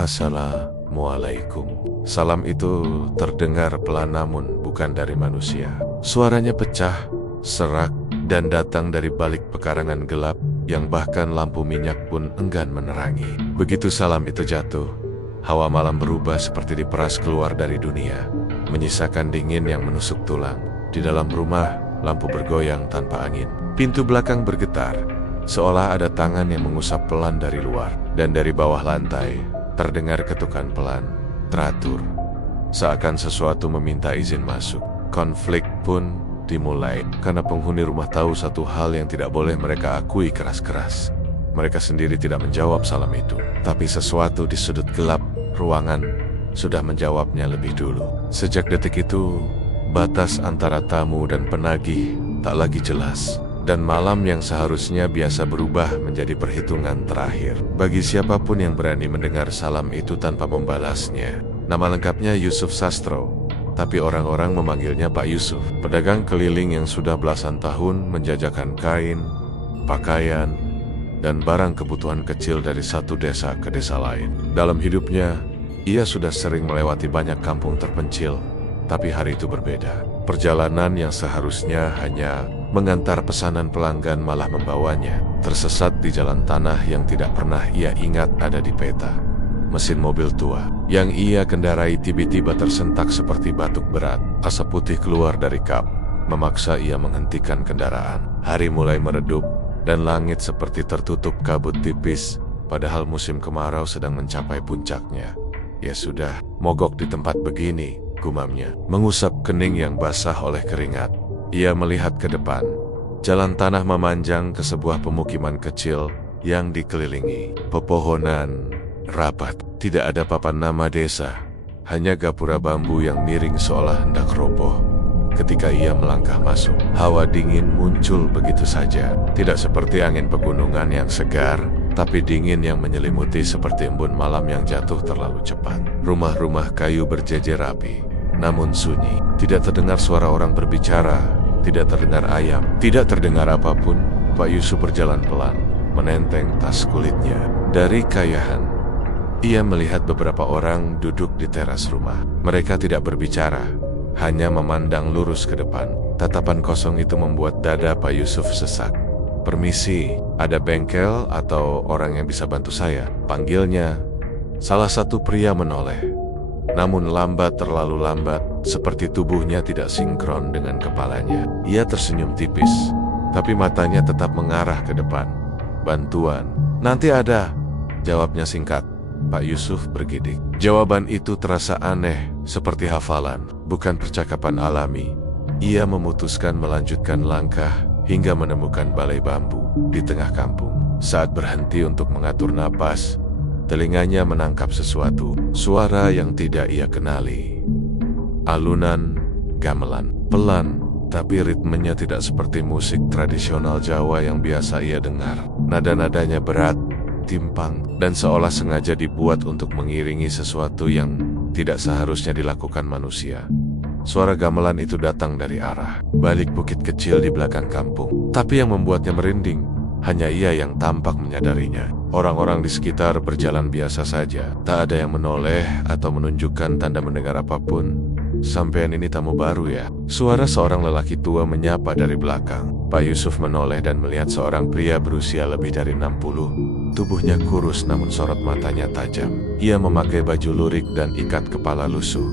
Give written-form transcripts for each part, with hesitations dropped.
Assalamualaikum. Salam itu terdengar pelan namun bukan dari manusia. Suaranya pecah, serak, dan datang dari balik pekarangan gelap yang bahkan lampu minyak pun enggan menerangi. Begitu salam itu jatuh, hawa malam berubah seperti diperas keluar dari dunia, menyisakan dingin yang menusuk tulang. Di dalam rumah, lampu bergoyang tanpa angin. Pintu belakang bergetar, seolah ada tangan yang mengusap pelan dari luar. Dan dari bawah lantai, terdengar ketukan pelan, teratur. Seakan sesuatu meminta izin masuk. Konflik pun dimulai karena penghuni rumah tahu satu hal yang tidak boleh mereka akui keras-keras. Mereka sendiri tidak menjawab salam itu, tapi sesuatu di sudut gelap ruangan sudah menjawabnya lebih dulu. Sejak detik itu, batas antara tamu dan penagih tak lagi jelas, dan malam yang seharusnya biasa berubah menjadi perhitungan terakhir. Bagi siapapun yang berani mendengar salam itu tanpa membalasnya. Nama lengkapnya Yusuf Sastro, tapi orang-orang memanggilnya Pak Yusuf. Pedagang keliling yang sudah belasan tahun menjajakan kain, pakaian, dan barang kebutuhan kecil dari satu desa ke desa lain. Dalam hidupnya, ia sudah sering melewati banyak kampung terpencil, tapi hari itu berbeda. Perjalanan yang seharusnya hanya mengantar pesanan pelanggan malah membawanya tersesat di jalan tanah yang tidak pernah ia ingat ada di peta. Mesin mobil tua yang ia kendarai tiba-tiba tersentak seperti batuk berat. Asap putih keluar dari kap, memaksa ia menghentikan kendaraan. Hari mulai meredup, dan langit seperti tertutup kabut tipis, padahal musim kemarau sedang mencapai puncaknya. Ya sudah, mogok di tempat begini, gumamnya. Mengusap kening yang basah oleh keringat, ia melihat ke depan. Jalan tanah memanjang ke sebuah pemukiman kecil yang dikelilingi pepohonan rapat. Tidak ada papan nama desa, hanya gapura bambu yang miring seolah hendak roboh. Ketika ia melangkah masuk, hawa dingin muncul begitu saja. Tidak seperti angin pegunungan yang segar, tapi dingin yang menyelimuti seperti embun malam yang jatuh terlalu cepat. Rumah-rumah kayu berjejer rapi, namun sunyi. Tidak terdengar suara orang berbicara, tidak terdengar ayam, tidak terdengar apapun. Pak Yusuf berjalan pelan, menenteng tas kulitnya. Dari kayahan, ia melihat beberapa orang duduk di teras rumah. Mereka tidak berbicara, hanya memandang lurus ke depan. Tatapan kosong itu membuat dada Pak Yusuf sesak. "Permisi, ada bengkel atau orang yang bisa bantu saya?" panggilnya. Salah satu pria menoleh, namun lambat, terlalu lambat, seperti tubuhnya tidak sinkron dengan kepalanya. Ia tersenyum tipis, tapi matanya tetap mengarah ke depan. "Bantuan? Nanti ada," jawabnya singkat. Pak Yusuf bergidik. Jawaban itu terasa aneh, seperti hafalan, bukan percakapan alami. Ia memutuskan melanjutkan langkah hingga menemukan balai bambu di tengah kampung. Saat berhenti untuk mengatur napas, telinganya menangkap sesuatu, suara yang tidak ia kenali. Alunan gamelan, pelan, tapi ritmenya tidak seperti musik tradisional Jawa yang biasa ia dengar. Nada-nadanya berat, timpang, dan seolah sengaja dibuat untuk mengiringi sesuatu yang tidak seharusnya dilakukan manusia. Suara gamelan itu datang dari arah balik bukit kecil di belakang kampung, tapi yang membuatnya merinding, hanya ia yang tampak menyadarinya. Orang-orang di sekitar berjalan biasa saja, tak ada yang menoleh atau menunjukkan tanda mendengar apapun. "Sampean ini tamu baru ya?" Suara seorang lelaki tua menyapa dari belakang. Pak Yusuf menoleh dan melihat seorang pria berusia lebih dari 60. Tubuhnya kurus namun sorot matanya tajam. Ia memakai baju lurik dan ikat kepala lusuh.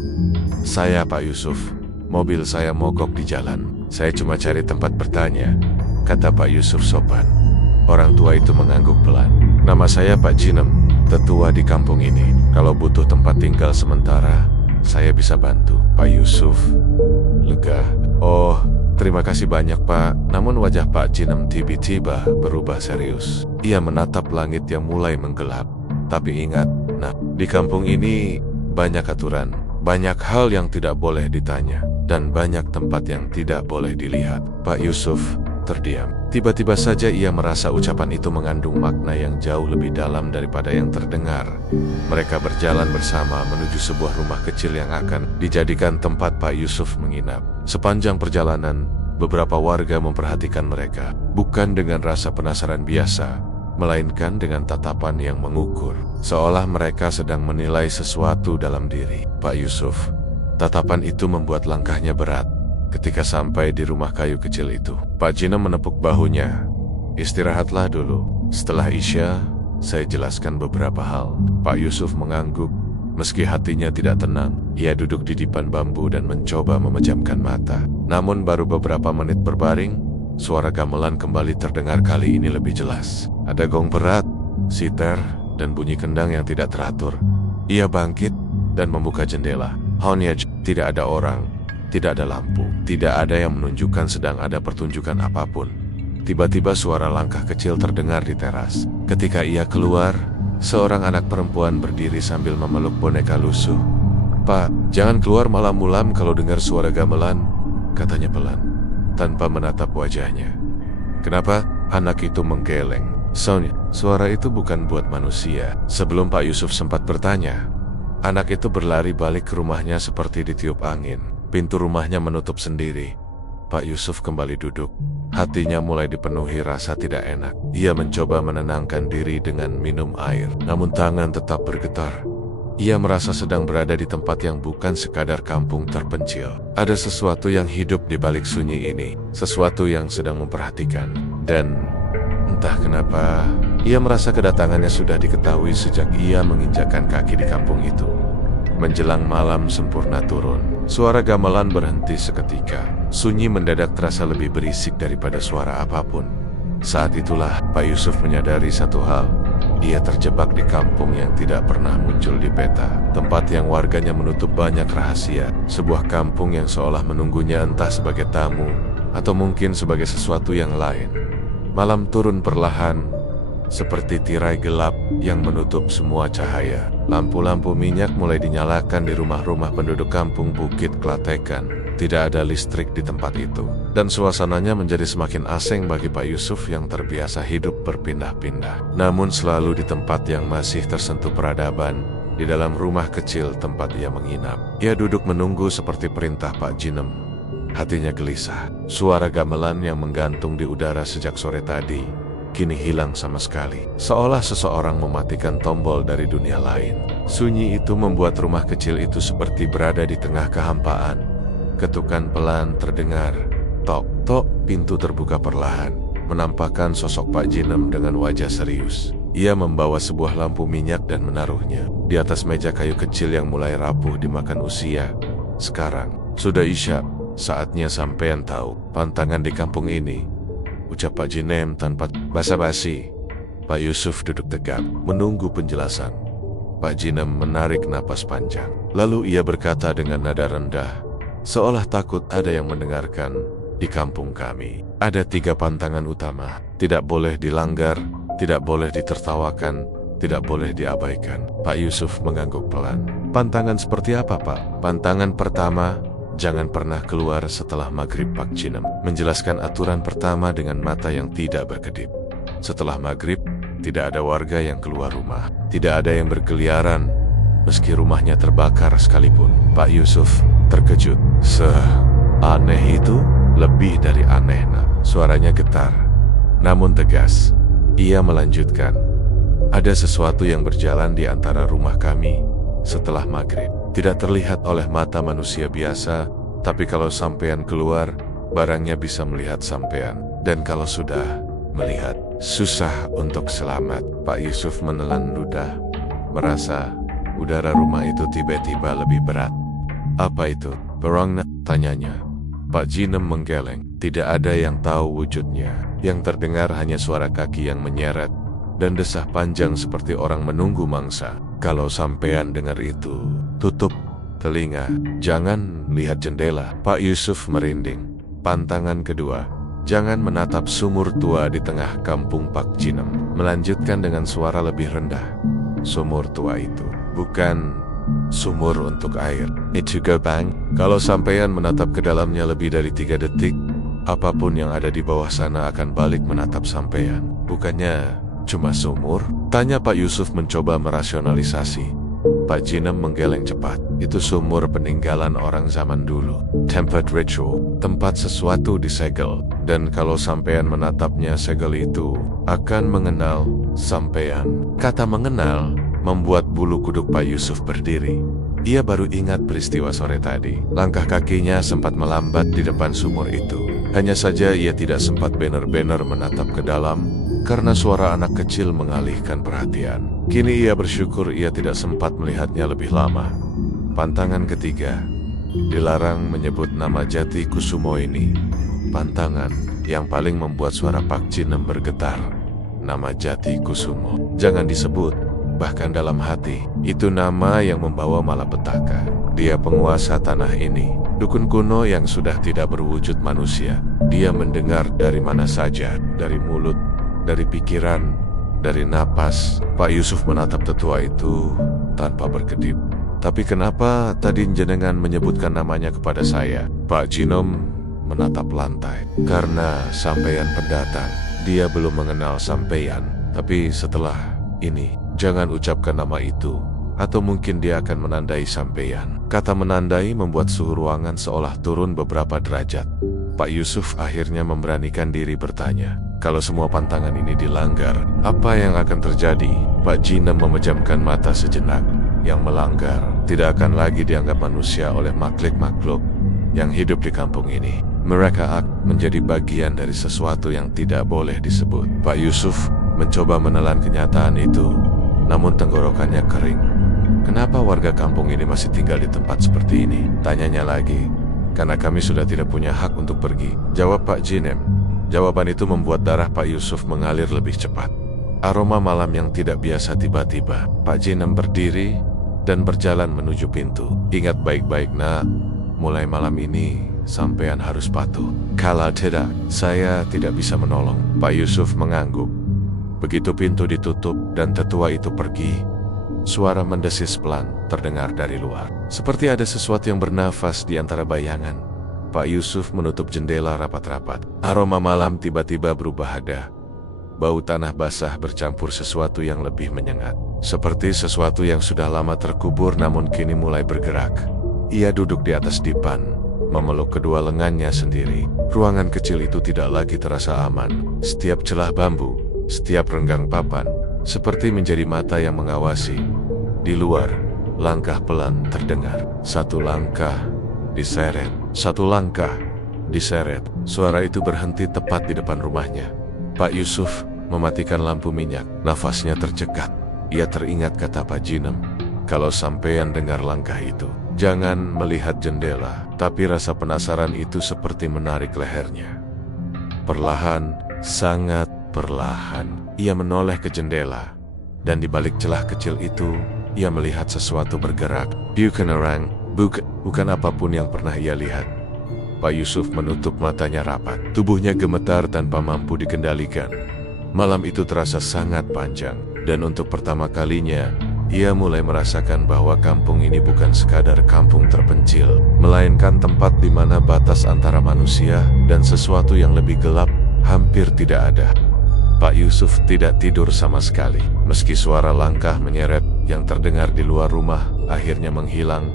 "Saya Pak Yusuf, mobil saya mogok di jalan. Saya cuma cari tempat bertanya," kata Pak Yusuf sopan. Orang tua itu mengangguk pelan. "Nama saya Pak Jinem, tetua di kampung ini. Kalau butuh tempat tinggal sementara, saya bisa bantu." Pak Yusuf lega. "Oh, terima kasih banyak Pak." Namun wajah Pak Jinem tiba-tiba berubah serius. Ia menatap langit yang mulai menggelap. "Tapi ingat, nah, di kampung ini banyak aturan, banyak hal yang tidak boleh ditanya, dan banyak tempat yang tidak boleh dilihat." Pak Yusuf terdiam. Tiba-tiba saja ia merasa ucapan itu mengandung makna yang jauh lebih dalam daripada yang terdengar. Mereka berjalan bersama menuju sebuah rumah kecil yang akan dijadikan tempat Pak Yusuf menginap. Sepanjang perjalanan, beberapa warga memperhatikan mereka, bukan dengan rasa penasaran biasa, melainkan dengan tatapan yang mengukur. seolah mereka sedang menilai sesuatu dalam diri. Pak Yusuf, tatapan itu membuat langkahnya berat. Ketika sampai di rumah kayu kecil itu, Pak Jinem menepuk bahunya. Istirahatlah dulu. Setelah Isya, saya jelaskan beberapa hal. Pak Yusuf mengangguk. Meski hatinya tidak tenang, ia duduk di dipan bambu dan mencoba memejamkan mata. Namun baru beberapa menit berbaring, suara gamelan kembali terdengar, kali ini lebih jelas. Ada gong berat, sitar, dan bunyi kendang yang tidak teratur. Ia bangkit dan membuka jendela. Hanya tidak ada orang, tidak ada lampu, tidak ada yang menunjukkan sedang ada pertunjukan apapun. Tiba-tiba suara langkah kecil terdengar di teras. Ketika ia keluar, seorang anak perempuan berdiri sambil memeluk boneka lusuh. "Pak, jangan keluar malam-malam kalau dengar suara gamelan," katanya pelan, tanpa menatap wajahnya. "Kenapa?" Anak itu menggeleng. "Sonya, suara itu bukan buat manusia." Sebelum Pak Yusuf sempat bertanya, anak itu berlari balik ke rumahnya seperti ditiup angin. Pintu rumahnya menutup sendiri. Pak Yusuf kembali duduk. Hatinya mulai dipenuhi rasa tidak enak. Ia mencoba menenangkan diri dengan minum air, namun tangan tetap bergetar. Ia merasa sedang berada di tempat yang bukan sekadar kampung terpencil. Ada sesuatu yang hidup di balik sunyi ini, sesuatu yang sedang memperhatikan. Dan entah kenapa, ia merasa kedatangannya sudah diketahui sejak ia menginjakkan kaki di kampung itu. Menjelang malam sempurna turun, suara gamelan berhenti seketika. Sunyi mendadak terasa lebih berisik daripada suara apapun. Saat itulah Pak Yusuf menyadari satu hal. Ia terjebak di kampung yang tidak pernah muncul di peta. Tempat yang warganya menutup banyak rahasia. Sebuah kampung yang seolah menunggunya entah sebagai tamu atau mungkin sebagai sesuatu yang lain. Malam turun perlahan, seperti tirai gelap yang menutup semua cahaya. Lampu-lampu minyak mulai dinyalakan di rumah-rumah penduduk kampung Bukit Klatekan. Tidak ada listrik di tempat itu, dan suasananya menjadi semakin asing bagi Pak Yusuf yang terbiasa hidup berpindah-pindah. Namun selalu di tempat yang masih tersentuh peradaban, di dalam rumah kecil tempat ia menginap. Ia duduk menunggu seperti perintah Pak Jinem. Hatinya gelisah. Suara gamelan yang menggantung di udara sejak sore tadi kini hilang sama sekali. Seolah seseorang mematikan tombol dari dunia lain. Sunyi itu membuat rumah kecil itu seperti berada di tengah kehampaan. Ketukan pelan terdengar. Tok, tok, pintu terbuka perlahan, menampakkan sosok Pak Jinem dengan wajah serius. Ia membawa sebuah lampu minyak dan menaruhnya di atas meja kayu kecil yang mulai rapuh dimakan usia. "Sekarang sudah Isya, saatnya sampean tahu pantangan di kampung ini," ucap Pak Jinem tanpa basa-basi. Pak Yusuf duduk tegak, menunggu penjelasan. Pak Jinem menarik napas panjang. Lalu ia berkata dengan nada rendah, seolah takut ada yang mendengarkan, "Di kampung kami ada 3 pantangan utama. Tidak boleh dilanggar, tidak boleh ditertawakan, tidak boleh diabaikan." Pak Yusuf mengangguk pelan. "Pantangan seperti apa, Pak?" "Pantangan pertama, jangan pernah keluar setelah maghrib." Pak Jinem menjelaskan aturan pertama dengan mata yang tidak berkedip. Setelah maghrib, tidak ada warga yang keluar rumah. Tidak ada yang berkeliaran, meski rumahnya terbakar sekalipun. Pak Yusuf terkejut. "Seaneh itu?" "Lebih dari aneh, Nak." Suaranya getar, namun tegas. Ia melanjutkan, "Ada sesuatu yang berjalan di antara rumah kami setelah maghrib. Tidak terlihat oleh mata manusia biasa, tapi kalau sampean keluar, barangnya bisa melihat sampean. Dan kalau sudah melihat, susah untuk selamat." Pak Yusuf menelan ludah, merasa udara rumah itu tiba-tiba lebih berat. "Apa itu, Berongna?" tanyanya. Pak Jinem menggeleng. Tidak ada yang tahu wujudnya. Yang terdengar hanya suara kaki yang menyeret dan desah panjang seperti orang menunggu mangsa. "Kalau sampean dengar itu, tutup telinga. Jangan lihat jendela." Pak Yusuf merinding. Pantangan kedua, jangan menatap sumur tua di tengah kampung. Pak Jinem melanjutkan dengan suara lebih rendah. "Sumur tua itu bukan sumur untuk air. Itu gobang. Kalau sampean menatap ke dalamnya lebih dari 3 detik, apapun yang ada di bawah sana akan balik menatap sampean." "Bukannya cuma sumur?" tanya Pak Yusuf mencoba merasionalisasi. Pak Jinem menggeleng cepat. "Itu sumur peninggalan orang zaman dulu. Tempat ritual, tempat sesuatu disegel. Dan kalau sampean menatapnya, segel itu akan mengenal sampean." Kata mengenal membuat bulu kuduk Pak Yusuf berdiri. Ia baru ingat peristiwa sore tadi. Langkah kakinya sempat melambat di depan sumur itu. Hanya saja ia tidak sempat benar-benar menatap ke dalam karena suara anak kecil mengalihkan perhatian. Kini ia bersyukur ia tidak sempat melihatnya lebih lama. Pantangan ketiga. Dilarang menyebut nama Jati Kusumo ini. Pantangan yang paling membuat suara Pak Jinem bergetar. Nama Jati Kusumo jangan disebut, bahkan dalam hati. Itu nama yang membawa malapetaka. Dia penguasa tanah ini, dukun kuno yang sudah tidak berwujud manusia. Dia mendengar dari mana saja, dari mulut, dari pikiran, dari napas. Pak Yusuf menatap tetua itu tanpa berkedip. Tapi kenapa tadi jenengan menyebutkan namanya kepada saya? Pak Jinem menatap lantai. Karena sampeyan pendatang. Dia belum mengenal sampeyan. Tapi setelah ini, jangan ucapkan nama itu. Atau mungkin dia akan menandai sampeyan. Kata menandai membuat suhu ruangan seolah turun beberapa derajat. Pak Yusuf akhirnya memberanikan diri bertanya. Kalau semua pantangan ini dilanggar, apa yang akan terjadi? Pak Jinem memejamkan mata sejenak. Yang melanggar tidak akan lagi dianggap manusia oleh makhluk-makhluk yang hidup di kampung ini. Mereka akan menjadi bagian dari sesuatu yang tidak boleh disebut. Pak Yusuf mencoba menelan kenyataan itu, namun tenggorokannya kering. Kenapa warga kampung ini masih tinggal di tempat seperti ini? Tanyanya lagi. Karena kami sudah tidak punya hak untuk pergi, jawab Pak Jinem. Jawaban itu membuat darah Pak Yusuf mengalir lebih cepat. Aroma malam yang tidak biasa tiba-tiba. Pak Jinem berdiri dan berjalan menuju pintu. Ingat baik-baik nak, mulai malam ini sampean harus patuh. Kalau tidak, saya tidak bisa menolong. Pak Yusuf mengangguk. Begitu pintu ditutup dan tetua itu pergi, suara mendesis pelan terdengar dari luar. Seperti ada sesuatu yang bernafas di antara bayangan. Pak Yusuf menutup jendela rapat-rapat. Aroma malam tiba-tiba berubah hada. Bau tanah basah bercampur sesuatu yang lebih menyengat. Seperti sesuatu yang sudah lama terkubur namun kini mulai bergerak. Ia duduk di atas dipan, memeluk kedua lengannya sendiri. Ruangan kecil itu tidak lagi terasa aman. Setiap celah bambu, setiap renggang papan, seperti menjadi mata yang mengawasi. Di luar, langkah pelan terdengar. Satu langkah, diseret. Satu langkah, diseret. Suara itu berhenti tepat di depan rumahnya. Pak Yusuf mematikan lampu minyak. Nafasnya tercekat. Ia teringat kata Pak Jinem. Kalau sampean dengar langkah itu, jangan melihat jendela. Tapi rasa penasaran itu seperti menarik lehernya. Perlahan, sangat perlahan, ia menoleh ke jendela. Dan di balik celah kecil itu, ia melihat sesuatu bergerak. Bukan orang, bukan apapun yang pernah ia lihat. Pak Yusuf menutup matanya rapat. Tubuhnya gemetar tanpa mampu dikendalikan. Malam itu terasa sangat panjang. Dan untuk pertama kalinya, ia mulai merasakan bahwa kampung ini bukan sekadar kampung terpencil, melainkan tempat di mana batas antara manusia dan sesuatu yang lebih gelap hampir tidak ada. Pak Yusuf tidak tidur sama sekali. Meski suara langkah menyeret yang terdengar di luar rumah akhirnya menghilang,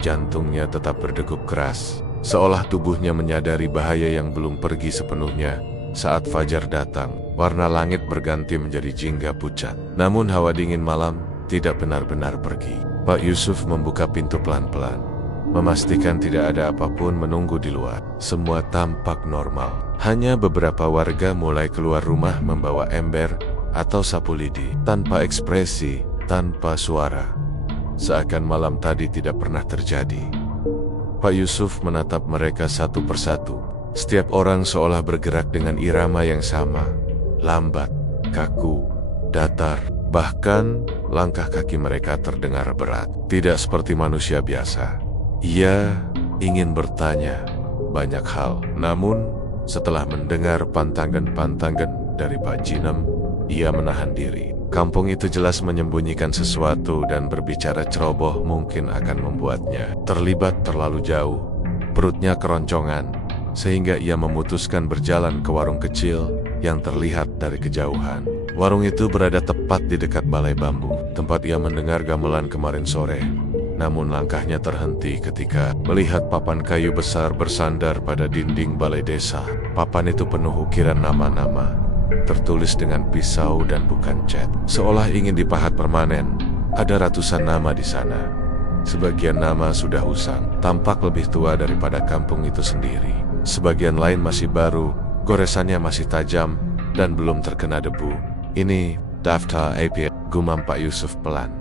jantungnya tetap berdegup keras. Seolah tubuhnya menyadari bahaya yang belum pergi sepenuhnya. Saat fajar datang, warna langit berganti menjadi jingga pucat. Namun hawa dingin malam tidak benar-benar pergi. Pak Yusuf membuka pintu pelan-pelan, memastikan tidak ada apapun menunggu di luar. Semua tampak normal. Hanya beberapa warga mulai keluar rumah membawa ember atau sapu lidi, tanpa ekspresi, tanpa suara. Seakan malam tadi tidak pernah terjadi. Pak Yusuf menatap mereka satu persatu. Setiap orang seolah bergerak dengan irama yang sama. Lambat, kaku, datar. Bahkan langkah kaki mereka terdengar berat. Tidak seperti manusia biasa. Ia ingin bertanya banyak hal. Namun setelah mendengar pantangan-pantangan dari Pak Jinem, ia menahan diri. Kampung itu jelas menyembunyikan sesuatu dan berbicara ceroboh mungkin akan membuatnya terlibat terlalu jauh. Perutnya keroncongan, sehingga ia memutuskan berjalan ke warung kecil yang terlihat dari kejauhan. Warung itu berada tepat di dekat balai bambu, tempat ia mendengar gamelan kemarin sore. Namun langkahnya terhenti ketika melihat papan kayu besar bersandar pada dinding balai desa. Papan itu penuh ukiran nama-nama, tertulis dengan pisau dan bukan cat, seolah ingin dipahat permanen. Ada ratusan nama di sana. Sebagian nama sudah usang, tampak lebih tua daripada kampung itu sendiri. Sebagian lain masih baru, goresannya masih tajam, dan belum terkena debu. Ini daftar AP, gumam Pak Yusuf pelan.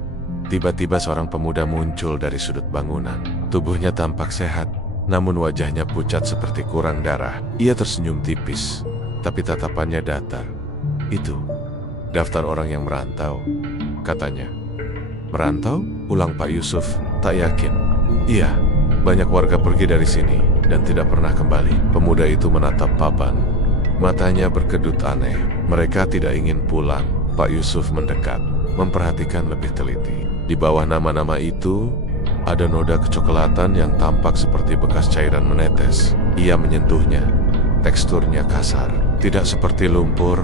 Tiba-tiba seorang pemuda muncul dari sudut bangunan. Tubuhnya tampak sehat, namun wajahnya pucat seperti kurang darah. Ia tersenyum tipis, tapi tatapannya datar. Itu daftar orang yang merantau, katanya. Merantau? Ulang Pak Yusuf, tak yakin. Iya, banyak warga pergi dari sini dan tidak pernah kembali. Pemuda itu menatap papan. Matanya berkedut aneh. Mereka tidak ingin pulang. Pak Yusuf mendekat, memperhatikan lebih teliti. Di bawah nama-nama itu, ada noda kecoklatan yang tampak seperti bekas cairan menetes. Ia menyentuhnya. Teksturnya kasar, tidak seperti lumpur,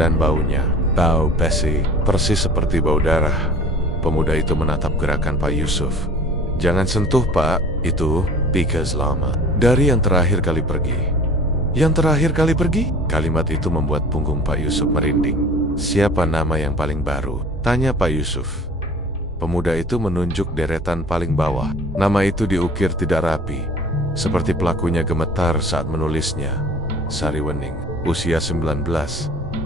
dan baunya, bau besi, persis seperti bau darah. Pemuda itu menatap gerakan Pak Yusuf. Jangan sentuh Pak, itu Pikas lama. Dari yang terakhir kali pergi. Yang terakhir kali pergi? Kalimat itu membuat punggung Pak Yusuf merinding. Siapa nama yang paling baru? Tanya Pak Yusuf. Pemuda itu menunjuk deretan paling bawah. Nama itu diukir tidak rapi, seperti pelakunya gemetar saat menulisnya. Sariwening, usia 19,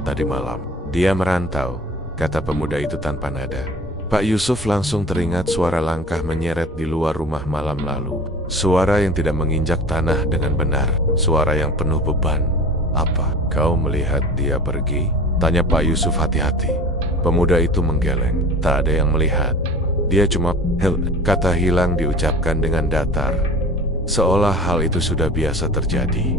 tadi malam. Dia merantau, kata pemuda itu tanpa nada. Pak Yusuf langsung teringat suara langkah menyeret di luar rumah malam lalu. Suara yang tidak menginjak tanah dengan benar. Suara yang penuh beban. Apa? Kau melihat dia pergi? Tanya Pak Yusuf hati-hati. Pemuda itu menggeleng. Tak ada yang melihat. Dia cuma kata hilang diucapkan dengan datar, seolah hal itu sudah biasa terjadi.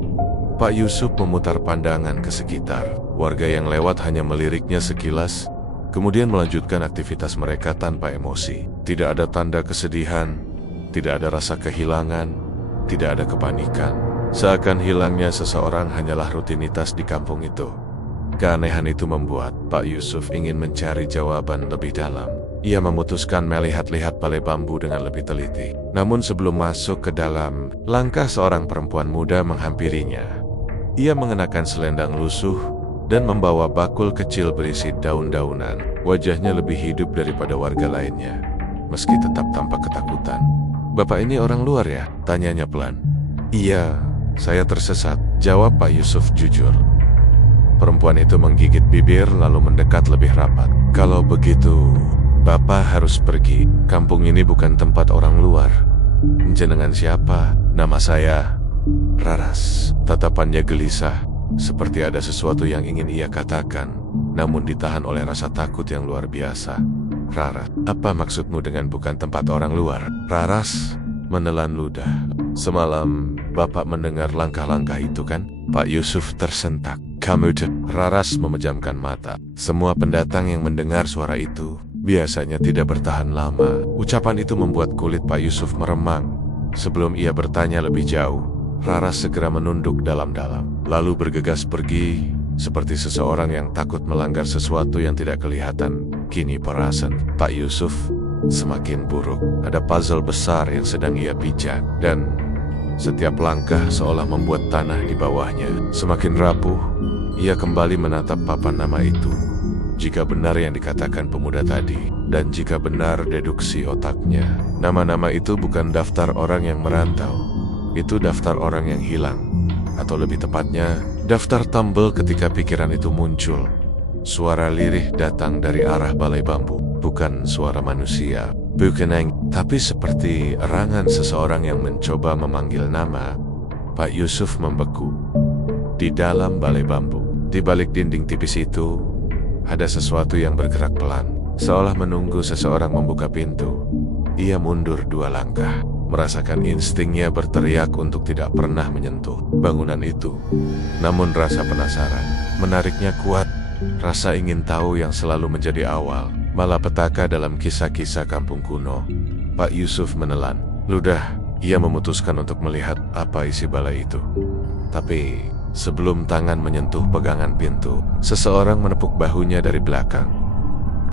Pak Yusuf memutar pandangan ke sekitar. Warga yang lewat hanya meliriknya sekilas, kemudian melanjutkan aktivitas mereka tanpa emosi. Tidak ada tanda kesedihan, tidak ada rasa kehilangan, tidak ada kepanikan. Seakan hilangnya seseorang hanyalah rutinitas di kampung itu. Keanehan itu membuat Pak Yusuf ingin mencari jawaban lebih dalam. Ia memutuskan melihat-lihat balai bambu dengan lebih teliti. Namun sebelum masuk ke dalam, langkah seorang perempuan muda menghampirinya. Ia mengenakan selendang lusuh dan membawa bakul kecil berisi daun-daunan. Wajahnya lebih hidup daripada warga lainnya, meski tetap tampak ketakutan. Bapak ini orang luar ya? Tanyanya pelan. Iya, saya tersesat, jawab Pak Yusuf jujur. Perempuan itu menggigit bibir lalu mendekat lebih rapat. Kalau begitu, Bapak harus pergi. Kampung ini bukan tempat orang luar. Jenengan siapa? Nama saya Raras. Tatapannya gelisah, seperti ada sesuatu yang ingin ia katakan, namun ditahan oleh rasa takut yang luar biasa. Raras, apa maksudmu dengan bukan tempat orang luar? Raras menelan ludah. Semalam Bapak mendengar langkah-langkah itu kan? Pak Yusuf tersentak. Kamu Raras memejamkan mata. Semua pendatang yang mendengar suara itu biasanya tidak bertahan lama. Ucapan itu membuat kulit Pak Yusuf meremang. Sebelum ia bertanya lebih jauh, Raras segera menunduk dalam-dalam, lalu bergegas pergi seperti seseorang yang takut melanggar sesuatu yang tidak kelihatan. Kini perasaan Pak Yusuf semakin buruk. Ada puzzle besar yang sedang ia pijak, dan setiap langkah seolah membuat tanah di bawahnya semakin rapuh. Ia kembali menatap papan nama itu. Jika benar yang dikatakan pemuda tadi, dan jika benar deduksi otaknya, nama-nama itu bukan daftar orang yang merantau. Itu daftar orang yang hilang. Atau lebih tepatnya, daftar tumble ketika pikiran itu muncul. Suara lirih datang dari arah balai bambu. Bukan suara manusia, bukan tapi seperti erangan seseorang yang mencoba memanggil nama. Pak Yusuf membeku. Di dalam balai bambu, di balik dinding tipis itu, ada sesuatu yang bergerak pelan, seolah menunggu seseorang membuka pintu. Ia mundur 2 langkah, merasakan instingnya berteriak untuk tidak pernah menyentuh bangunan itu. Namun rasa penasaran menariknya kuat, rasa ingin tahu yang selalu menjadi awal malapetaka dalam kisah-kisah kampung kuno. Pak Yusuf menelan ludah. Ia memutuskan untuk melihat apa isi balai itu. Tapi sebelum tangan menyentuh pegangan pintu, seseorang menepuk bahunya dari belakang.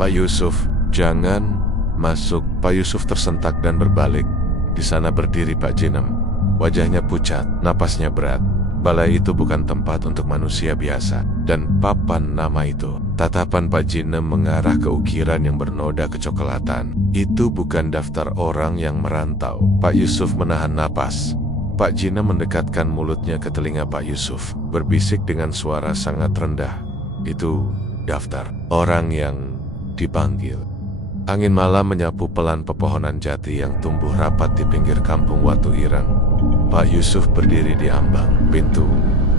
Pak Yusuf, jangan masuk. Pak Yusuf tersentak dan berbalik. Di sana berdiri Pak Jinem. Wajahnya pucat, napasnya berat. Balai itu bukan tempat untuk manusia biasa. dan papan nama itu. Tatapan Pak Jinem mengarah ke ukiran yang bernoda kecoklatan. Itu bukan daftar orang yang merantau. Pak Yusuf menahan napas. Pak Jinem mendekatkan mulutnya ke telinga Pak Yusuf, berbisik dengan suara sangat rendah. Itu daftar orang yang dipanggil. Angin malam menyapu pelan pepohonan jati yang tumbuh rapat di pinggir kampung Watu Ireng. Pak Yusuf berdiri di ambang pintu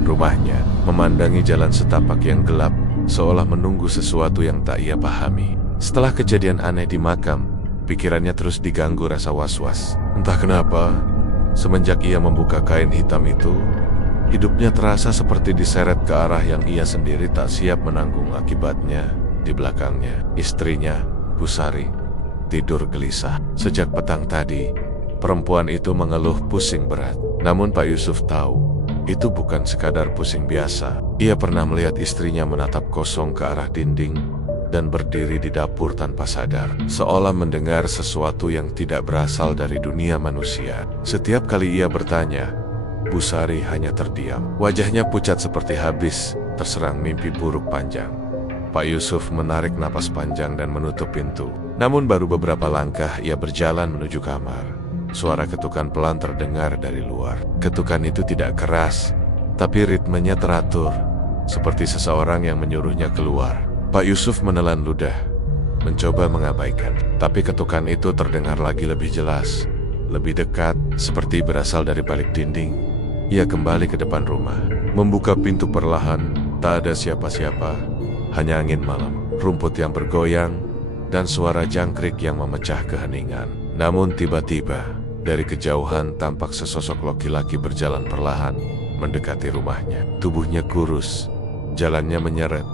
rumahnya, memandangi jalan setapak yang gelap, seolah menunggu sesuatu yang tak ia pahami. Setelah kejadian aneh di makam, pikirannya terus diganggu rasa was-was. Entah kenapa, semenjak ia membuka kain hitam itu, hidupnya terasa seperti diseret ke arah yang ia sendiri tak siap menanggung akibatnya. Di belakangnya, istrinya, Bu Sari, tidur gelisah. Sejak petang tadi, perempuan itu mengeluh pusing berat. Namun Pak Yusuf tahu, itu bukan sekadar pusing biasa. Ia pernah melihat istrinya menatap kosong ke arah dinding dan berdiri di dapur tanpa sadar, seolah mendengar sesuatu yang tidak berasal dari dunia manusia. Setiap kali ia bertanya, Bu Sari hanya terdiam. Wajahnya pucat seperti habis terserang mimpi buruk panjang. Pak Yusuf menarik napas panjang dan menutup pintu. Namun baru beberapa langkah ia berjalan menuju kamar. Suara ketukan pelan terdengar dari luar. Ketukan itu tidak keras, tapi ritmenya teratur, seperti seseorang yang menyuruhnya keluar. Pak Yusuf menelan ludah, mencoba mengabaikan. Tapi ketukan itu terdengar lagi lebih jelas, lebih dekat, seperti berasal dari balik dinding. Ia kembali ke depan rumah, membuka pintu perlahan. Tak ada siapa-siapa, hanya angin malam, rumput yang bergoyang, dan suara jangkrik yang memecah keheningan. Namun tiba-tiba, dari kejauhan tampak sesosok laki-laki berjalan perlahan mendekati rumahnya. Tubuhnya kurus, jalannya menyeret,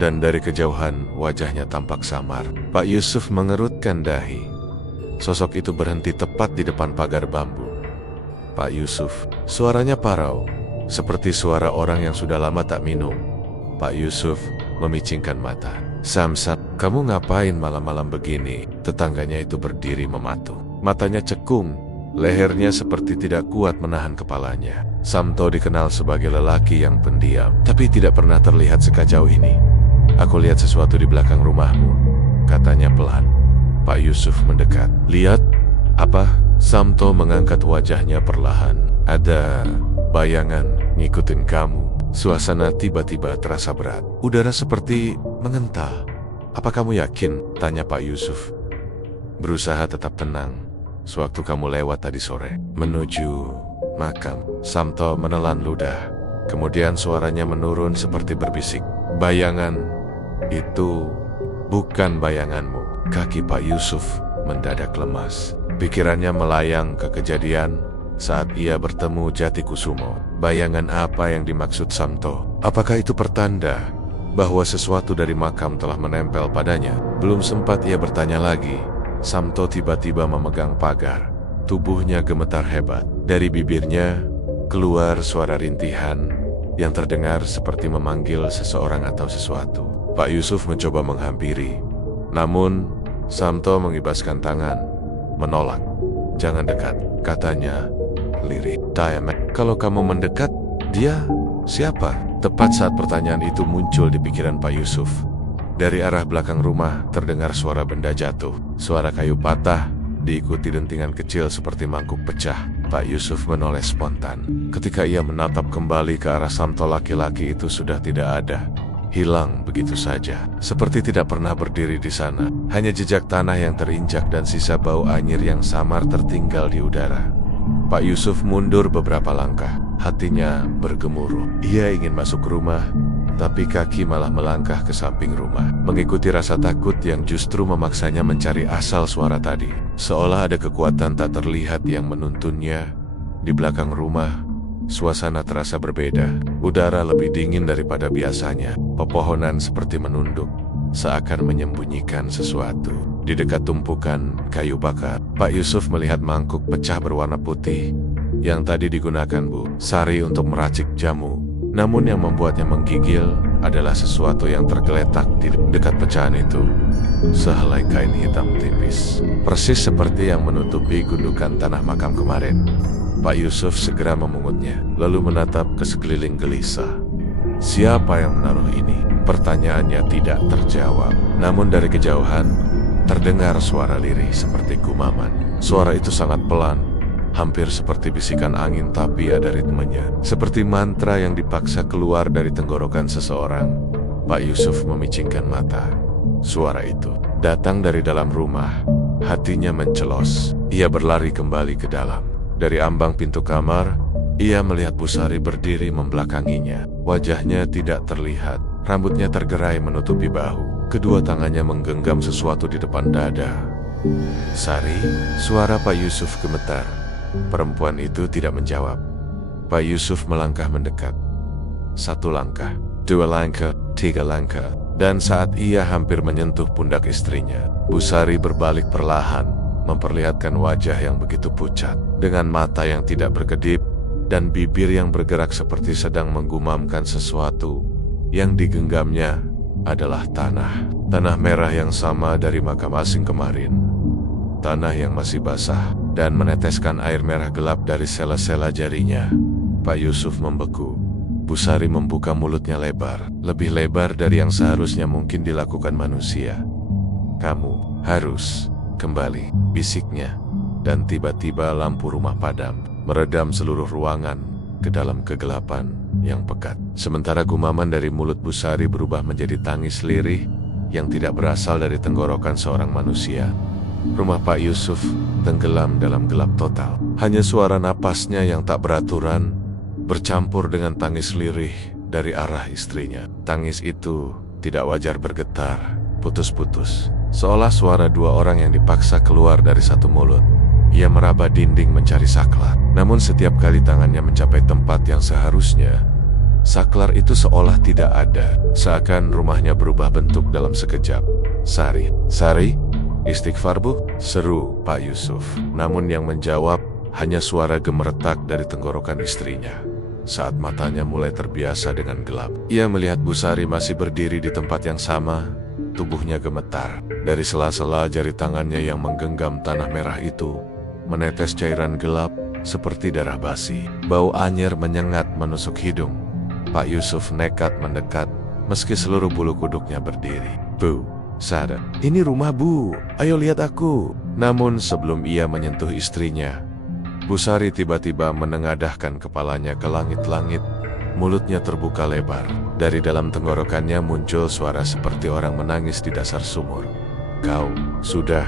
dan dari kejauhan wajahnya tampak samar. Pak Yusuf mengerutkan dahi. Sosok itu berhenti tepat di depan pagar bambu. Pak Yusuf, suaranya parau, seperti suara orang yang sudah lama tak minum. Pak Yusuf memicingkan mata. Samsat, kamu ngapain malam-malam begini? Tetangganya itu berdiri mematuh. Matanya cekung, lehernya seperti tidak kuat menahan kepalanya. Samto dikenal sebagai lelaki yang pendiam, tapi tidak pernah terlihat sekacau ini. Aku lihat sesuatu di belakang rumahmu, katanya pelan. Pak Yusuf mendekat. Lihat? Apa? Samto mengangkat wajahnya perlahan. Ada bayangan ngikutin kamu. Suasana tiba-tiba terasa berat. Udara seperti mengental. Apa kamu yakin? Tanya Pak Yusuf. Berusaha tetap tenang. Sewaktu kamu lewat tadi sore, menuju makam. Samto menelan ludah. Kemudian suaranya menurun seperti berbisik. Bayangan itu bukan bayanganmu. Kaki Pak Yusuf mendadak lemas. Pikirannya melayang ke kejadian saat ia bertemu Jatikusumo. Bayangan apa yang dimaksud Samto? Apakah itu pertanda bahwa sesuatu dari makam telah menempel padanya? Belum sempat ia bertanya lagi, Samto tiba-tiba memegang pagar. Tubuhnya gemetar hebat. Dari bibirnya keluar suara rintihan yang terdengar seperti memanggil seseorang atau sesuatu. Pak Yusuf mencoba menghampiri, namun Samto mengibaskan tangan, menolak. Jangan dekat, katanya lirih. Diamek, kalau kamu mendekat, dia siapa? Tepat saat pertanyaan itu muncul di pikiran Pak Yusuf, dari arah belakang rumah terdengar suara benda jatuh. Suara kayu patah, diikuti dentingan kecil seperti mangkuk pecah. Pak Yusuf menoleh spontan. Ketika ia menatap kembali ke arah Samto, laki-laki itu sudah tidak ada. Hilang begitu saja, seperti tidak pernah berdiri di sana. Hanya jejak tanah yang terinjak dan sisa bau anyir yang samar tertinggal di udara. Pak Yusuf mundur beberapa langkah, hatinya bergemuruh. Ia ingin masuk rumah, tapi kaki malah melangkah ke samping rumah, mengikuti rasa takut yang justru memaksanya mencari asal suara tadi. Seolah ada kekuatan tak terlihat yang menuntunnya. Di belakang rumah, suasana terasa berbeda. Udara lebih dingin daripada biasanya. Pepohonan seperti menunduk, seakan menyembunyikan sesuatu. Di dekat tumpukan kayu bakar, Pak Yusuf melihat mangkuk pecah berwarna putih yang tadi digunakan Bu Sari untuk meracik jamu. Namun yang membuatnya menggigil adalah sesuatu yang tergeletak di dekat pecahan itu. Sehelai kain hitam tipis, persis seperti yang menutupi gundukan tanah makam kemarin. Pak Yusuf segera memungutnya, lalu menatap ke sekeliling gelisah. siapa yang menaruh ini? Pertanyaannya tidak terjawab. Namun dari kejauhan, terdengar suara lirih seperti gumaman. Suara itu sangat pelan, hampir seperti bisikan angin tapi ada ritmenya. Seperti mantra yang dipaksa keluar dari tenggorokan seseorang. Pak Yusuf memicingkan mata. Suara itu datang dari dalam rumah. Hatinya mencelos. Ia berlari kembali ke dalam. Dari ambang pintu kamar, ia melihat Busari berdiri membelakanginya. Wajahnya tidak terlihat. Rambutnya tergerai menutupi bahu. Kedua tangannya menggenggam sesuatu di depan dada. Sari, suara Pak Yusuf gemetar. Perempuan itu tidak menjawab. Pak Yusuf melangkah mendekat. 1 langkah, 2 langkah, 3 langkah. Dan saat ia hampir menyentuh pundak istrinya, Busari berbalik perlahan, memperlihatkan wajah yang begitu pucat, dengan mata yang tidak berkedip, dan bibir yang bergerak seperti sedang menggumamkan sesuatu. Yang digenggamnya adalah tanah. Tanah merah yang sama dari makam asing kemarin. Tanah yang masih basah dan meneteskan air merah gelap dari sela-sela jarinya. Pak Yusuf membeku. Busari membuka mulutnya lebar, lebih lebar dari yang seharusnya mungkin dilakukan manusia. "Kamu harus kembali," bisiknya. Dan tiba-tiba lampu rumah padam, meredam seluruh ruangan ke dalam kegelapan yang pekat. Sementara gumaman dari mulut Busari berubah menjadi tangis lirih yang tidak berasal dari tenggorokan seorang manusia. Rumah Pak Yusuf tenggelam dalam gelap total. Hanya suara napasnya yang tak beraturan bercampur dengan tangis lirih dari arah istrinya. Tangis itu tidak wajar bergetar, putus-putus, seolah suara 2 orang yang dipaksa keluar dari satu mulut. Ia meraba dinding mencari saklar. Namun setiap kali tangannya mencapai tempat yang seharusnya, saklar itu seolah tidak ada. Seakan rumahnya berubah bentuk dalam sekejap. "Sari, Sari, istighfar bu," seru Pak Yusuf. Namun yang menjawab hanya suara gemeretak dari tenggorokan istrinya. Saat matanya mulai terbiasa dengan gelap, ia melihat Busari masih berdiri di tempat yang sama. Tubuhnya gemetar. Dari sela-sela jari tangannya yang menggenggam tanah merah itu, menetes cairan gelap seperti darah basi. Bau anyir menyengat menusuk hidung. Pak Yusuf nekat mendekat, meski seluruh bulu kuduknya berdiri. "Bu, sadar. Ini rumah bu. Ayo lihat aku." Namun sebelum ia menyentuh istrinya, Busari tiba-tiba menengadahkan kepalanya ke langit-langit. Mulutnya terbuka lebar. Dari dalam tenggorokannya muncul suara seperti orang menangis di dasar sumur. "Kau sudah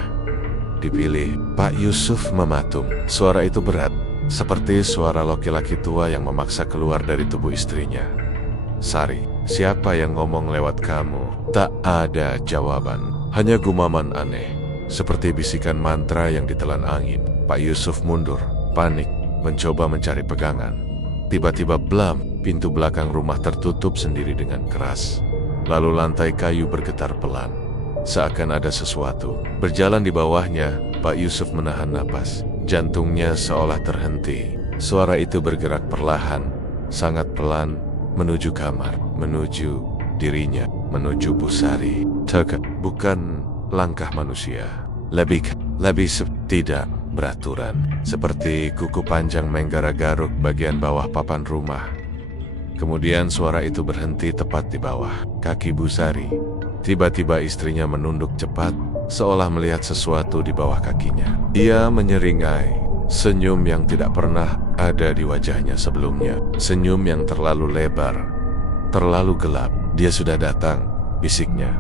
dipilih." Pak Yusuf mematung. Suara itu berat, seperti suara laki-laki tua yang memaksa keluar dari tubuh istrinya. "Sari, siapa yang ngomong lewat kamu?" Tak ada jawaban, hanya gumaman aneh, seperti bisikan mantra yang ditelan angin. Pak Yusuf mundur, panik, mencoba mencari pegangan. Tiba-tiba blam, pintu belakang rumah tertutup sendiri dengan keras. Lalu lantai kayu bergetar pelan, seakan ada sesuatu berjalan di bawahnya. Pak Yusuf menahan napas, jantungnya seolah terhenti. Suara itu bergerak perlahan, sangat pelan, menuju kamar, menuju dirinya, menuju Busari. Bukan langkah manusia, lebih tidak beraturan, seperti kuku panjang menggara-garuk bagian bawah papan rumah. Kemudian suara itu berhenti tepat di bawah kaki Busari. Tiba-tiba istrinya menunduk cepat, seolah melihat sesuatu di bawah kakinya. Ia menyeringai, senyum yang tidak pernah ada di wajahnya sebelumnya. Senyum yang terlalu lebar, terlalu gelap. "Dia sudah datang," bisiknya.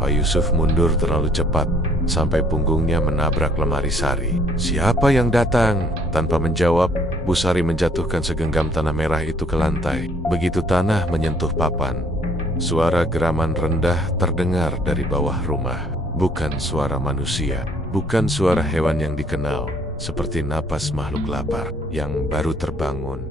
Pak Yusuf mundur terlalu cepat, sampai punggungnya menabrak lemari Sari. "Siapa yang datang?" Tanpa menjawab, Busari menjatuhkan segenggam tanah merah itu ke lantai. Begitu tanah menyentuh papan, suara geraman rendah terdengar dari bawah rumah. Bukan suara manusia, bukan suara hewan yang dikenal, seperti napas makhluk lapar yang baru terbangun.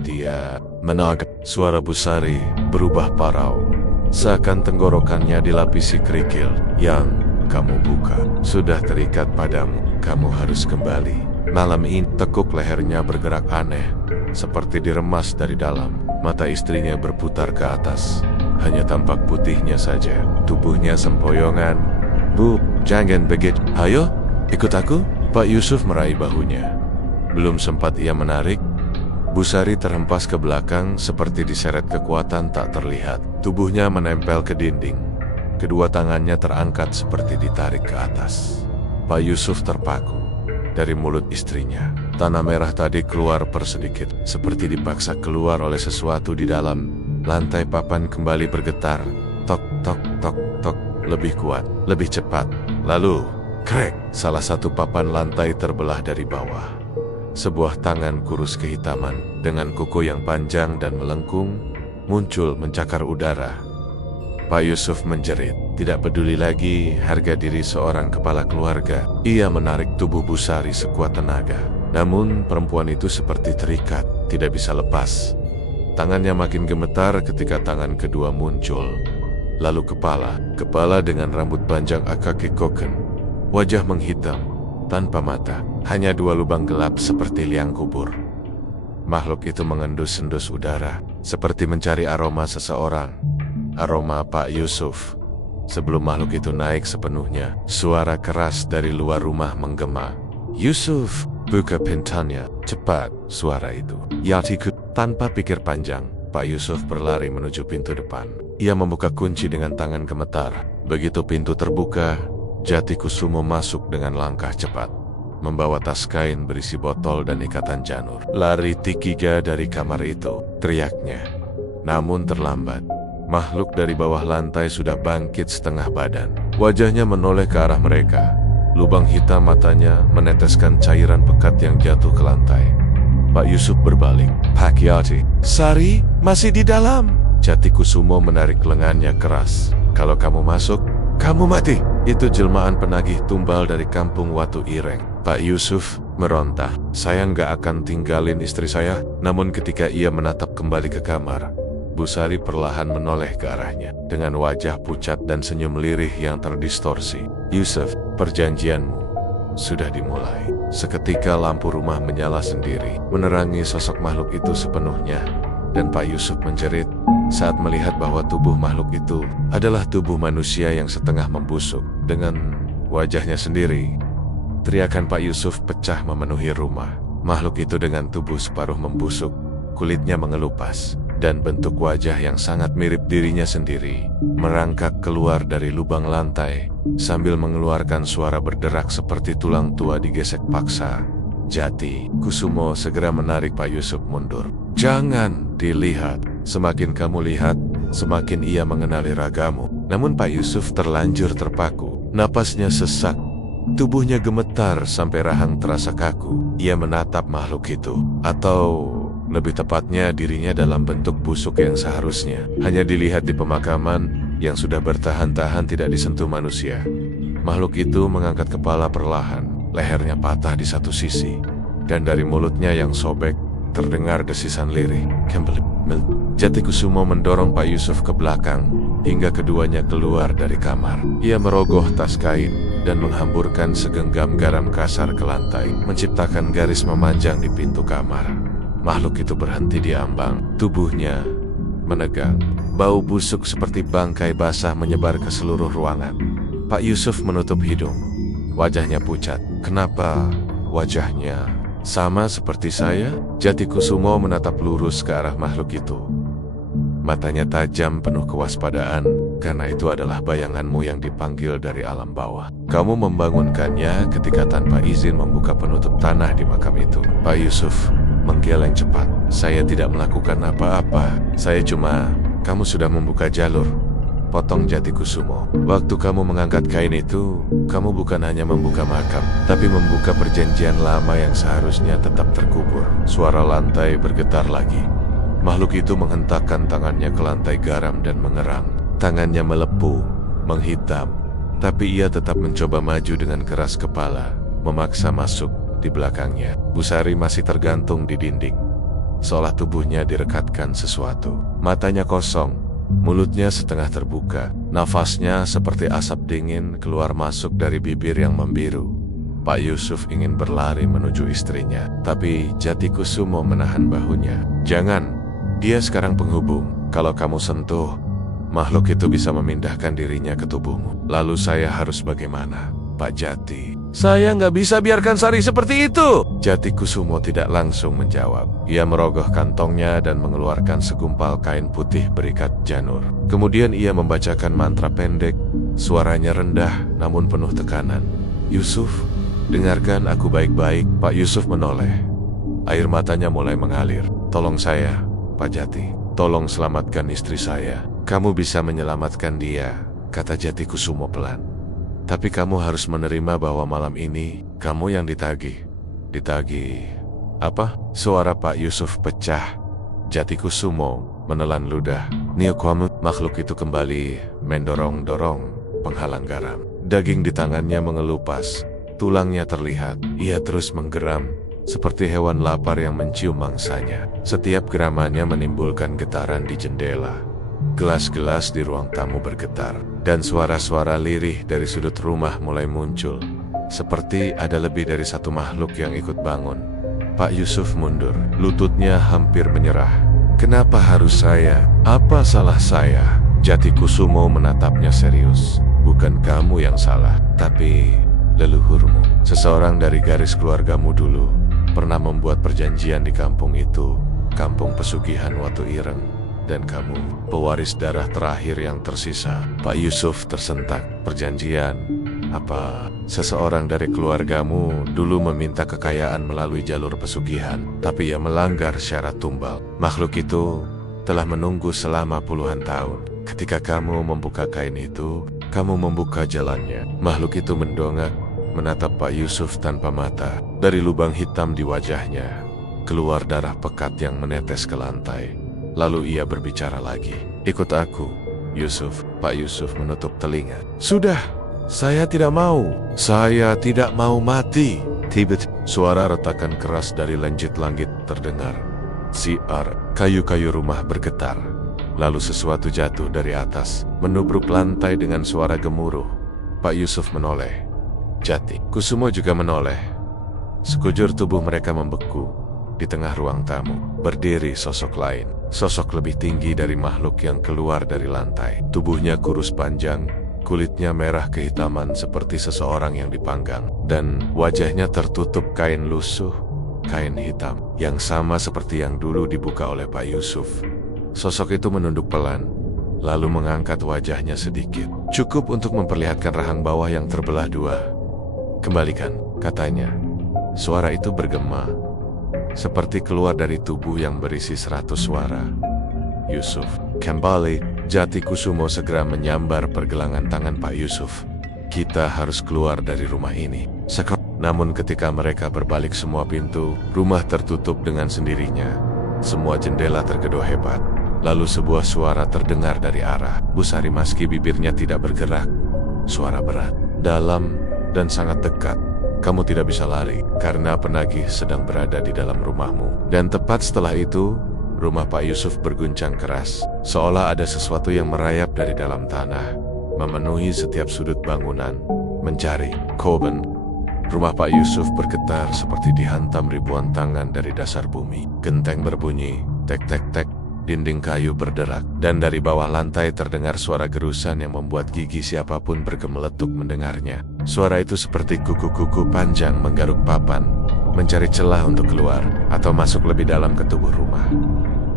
Dia menagap. Suara Busari berubah parau, seakan tenggorokannya dilapisi kerikil. "Yang kamu buka sudah terikat padamu. Kamu harus kembali malam ini." Tekuk lehernya bergerak aneh, seperti diremas dari dalam. Mata istrinya berputar ke atas, hanya tampak putihnya saja. Tubuhnya sempoyongan. "Bu, jangan begitu. Ayo, ikut aku." Pak Yusuf meraih bahunya. Belum sempat ia menarik, Busari terhempas ke belakang seperti diseret kekuatan tak terlihat. Tubuhnya menempel ke dinding. Kedua tangannya terangkat seperti ditarik ke atas. Pak Yusuf terpaku. Dari mulut istrinya, tanah merah tadi keluar persedikit, seperti dipaksa keluar oleh sesuatu di dalam. Lantai papan kembali bergetar. Tok, tok, tok, tok. Lebih kuat, lebih cepat. Lalu, krek, salah satu papan lantai terbelah dari bawah. Sebuah tangan kurus kehitaman, dengan kuku yang panjang dan melengkung, muncul mencakar udara. Pak Yusuf menjerit, tidak peduli lagi harga diri seorang kepala keluarga. Ia menarik tubuh Busari sekuat tenaga. Namun perempuan itu seperti terikat, tidak bisa lepas. Tangannya makin gemetar ketika tangan kedua muncul. Lalu kepala dengan rambut panjang Akake Koken. Wajah menghitam, tanpa mata, hanya dua lubang gelap seperti liang kubur. Makhluk itu mengendus-endus udara, seperti mencari aroma seseorang. Aroma Pak Yusuf. Sebelum makhluk itu naik sepenuhnya, suara keras dari luar rumah menggema. "Yusuf, buka pintunya, cepat!" Suara itu. Yatiku. Tanpa pikir panjang, Pak Yusuf berlari menuju pintu depan. Ia membuka kunci dengan tangan gemetar. Begitu pintu terbuka, Jatikusumo masuk dengan langkah cepat, membawa tas kain berisi botol dan ikatan janur. "Lari Tikiga dari kamar itu," teriaknya. Namun terlambat. Makhluk dari bawah lantai sudah bangkit setengah badan. Wajahnya menoleh ke arah mereka. Lubang hitam matanya meneteskan cairan pekat yang jatuh ke lantai. Pak Yusuf berbalik. "Pak Yati." "Sari, masih di dalam." Jatikusumo menarik lengannya keras. "Kalau kamu masuk, kamu mati." Itu jelmaan penagih tumbal dari kampung Watu Ireng. Pak Yusuf meronta. "Saya nggak akan tinggalin istri saya." Namun ketika ia menatap kembali ke kamar, Busari perlahan menoleh ke arahnya, dengan wajah pucat dan senyum lirih yang terdistorsi. "Yusuf, perjanjianmu sudah dimulai." Seketika lampu rumah menyala sendiri, menerangi sosok makhluk itu sepenuhnya, dan Pak Yusuf menjerit saat melihat bahwa tubuh makhluk itu adalah tubuh manusia yang setengah membusuk, dengan wajahnya sendiri. Teriakan Pak Yusuf pecah memenuhi rumah. Makhluk itu dengan tubuh separuh membusuk, kulitnya mengelupas, dan bentuk wajah yang sangat mirip dirinya sendiri, merangkak keluar dari lubang lantai, sambil mengeluarkan suara berderak seperti tulang tua digesek paksa. Jatikusumo segera menarik Pak Yusuf mundur. "Jangan dilihat, semakin kamu lihat, semakin ia mengenali ragamu." Namun Pak Yusuf terlanjur terpaku, napasnya sesak, tubuhnya gemetar sampai rahang terasa kaku. Ia menatap makhluk itu, atau lebih tepatnya dirinya dalam bentuk busuk yang seharusnya hanya dilihat di pemakaman yang sudah bertahan-tahan tidak disentuh manusia. Makhluk itu mengangkat kepala perlahan, lehernya patah di satu sisi, dan dari mulutnya yang sobek terdengar desisan lirih. Jatikusumo mendorong Pak Yusuf ke belakang hingga keduanya keluar dari kamar. Ia merogoh tas kain dan menghamburkan segenggam garam kasar ke lantai, menciptakan garis memanjang di pintu kamar. Makhluk itu berhenti di ambang, tubuhnya menegang. Bau busuk seperti bangkai basah menyebar ke seluruh ruangan. Pak Yusuf menutup hidung. Wajahnya pucat. "Kenapa wajahnya sama seperti saya?" Jatikusumo menatap lurus ke arah makhluk itu. Matanya tajam penuh kewaspadaan, karena itu adalah bayanganmu yang dipanggil dari alam bawah. "Kamu membangunkannya ketika tanpa izin membuka penutup tanah di makam itu." Pak Yusuf menggeleng cepat. "Saya tidak melakukan apa-apa. Saya cuma..." "Kamu sudah membuka jalur," potong Jatikusumo. "Waktu kamu mengangkat kain itu, kamu bukan hanya membuka makam, tapi membuka perjanjian lama yang seharusnya tetap terkubur." Suara lantai bergetar lagi. Makhluk itu menghentakkan tangannya ke lantai garam dan mengerang. Tangannya melepuh, menghitam, tapi ia tetap mencoba maju dengan keras kepala, memaksa masuk di belakangnya. Busari masih tergantung di dinding, seolah tubuhnya direkatkan sesuatu. Matanya kosong, mulutnya setengah terbuka, nafasnya seperti asap dingin keluar masuk dari bibir yang membiru. Pak Yusuf ingin berlari menuju istrinya, tapi Jatikusumo menahan bahunya. "Jangan, dia sekarang penghubung. Kalau kamu sentuh, makhluk itu bisa memindahkan dirinya ke tubuhmu. Lalu saya harus bagaimana?" "Pak Jati, Saya nggak bisa biarkan Sari seperti itu. Jati Kusumo tidak langsung menjawab. Ia merogoh kantongnya dan mengeluarkan segumpal kain putih berikat janur. Kemudian ia membacakan mantra pendek. Suaranya rendah namun penuh tekanan. Yusuf, dengarkan aku baik-baik. Pak Yusuf menoleh. Air matanya mulai mengalir. Tolong saya, Pak Jati. Tolong selamatkan istri saya. Kamu bisa menyelamatkan dia, kata Jati Kusumo pelan. Tapi kamu harus menerima bahwa malam ini kamu yang ditagih. Ditagih apa? Suara Pak Yusuf pecah. Jati Kusumo menelan ludah. Niokomu, makhluk itu kembali mendorong-dorong penghalang garam. Daging di tangannya mengelupas. Tulangnya terlihat. Ia terus menggeram seperti hewan lapar yang mencium mangsanya. Setiap geramannya menimbulkan getaran di jendela. Gelas-gelas di ruang tamu bergetar, dan suara-suara lirih dari sudut rumah mulai muncul. Seperti ada lebih dari satu makhluk yang ikut bangun. Pak Yusuf mundur, lututnya hampir menyerah. Kenapa harus saya? Apa salah saya? Jati Kusumo menatapnya serius. Bukan kamu yang salah, tapi leluhurmu. Seseorang dari garis keluargamu dulu pernah membuat perjanjian di kampung itu, kampung pesugihan Watu Ireng, dan kamu pewaris darah terakhir yang tersisa. Pak Yusuf tersentak. Perjanjian apa? Seseorang dari keluargamu dulu meminta kekayaan melalui jalur pesugihan, tapi ia melanggar syarat tumbal. Makhluk itu telah menunggu selama puluhan tahun. Ketika kamu membuka kain itu, kamu membuka jalannya. Makhluk itu mendongak, menatap Pak Yusuf tanpa mata. Dari lubang hitam di wajahnya keluar darah pekat yang menetes ke lantai. Lalu ia berbicara lagi. Ikut aku, Yusuf. Pak Yusuf menutup telinga. Sudah, saya tidak mau. Saya tidak mau mati. Tiba-tiba suara retakan keras dari langit terdengar. Siar, kayu-kayu rumah bergetar. Lalu sesuatu jatuh dari atas, menubruk lantai dengan suara gemuruh. Pak Yusuf menoleh. Jati Kusumo juga menoleh. Sekujur tubuh mereka membeku. Di tengah ruang tamu berdiri sosok lain. Sosok lebih tinggi dari makhluk yang keluar dari lantai. Tubuhnya kurus panjang, kulitnya merah kehitaman seperti seseorang yang dipanggang, dan wajahnya tertutup kain lusuh, kain hitam, yang sama seperti yang dulu dibuka oleh Pak Yusuf. Sosok itu menunduk pelan, lalu mengangkat wajahnya sedikit. Cukup untuk memperlihatkan rahang bawah yang terbelah dua. Kembalikan, katanya. Suara itu bergema, seperti keluar dari tubuh yang berisi 100 suara. Yusuf, kembali. Jati Kusumo segera menyambar pergelangan tangan Pak Yusuf. Kita harus keluar dari rumah ini. Namun ketika mereka berbalik semua pintu, rumah tertutup dengan sendirinya. Semua jendela tergedor hebat. Lalu sebuah suara terdengar dari arah Bu Sari meski bibirnya tidak bergerak. Suara berat, dalam, dan sangat dekat. Kamu tidak bisa lari, karena penagih sedang berada di dalam rumahmu. Dan tepat setelah itu, rumah Pak Yusuf berguncang keras, seolah ada sesuatu yang merayap dari dalam tanah, memenuhi setiap sudut bangunan, mencari korban. Rumah Pak Yusuf bergetar seperti dihantam ribuan tangan dari dasar bumi. Genteng berbunyi, tek-tek-tek, dinding kayu berderak, dan dari bawah lantai terdengar suara gerusan yang membuat gigi siapapun bergemeletuk mendengarnya. Suara itu seperti kuku-kuku panjang menggaruk papan, mencari celah untuk keluar, atau masuk lebih dalam ke tubuh rumah.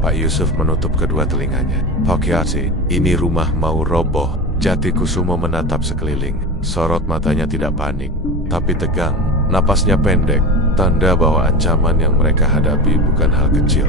Pak Yusuf menutup kedua telinganya. Pak Yati, ini rumah mau roboh. Jati Kusumo menatap sekeliling. Sorot matanya tidak panik, tapi tegang. Napasnya pendek, tanda bahwa ancaman yang mereka hadapi bukan hal kecil.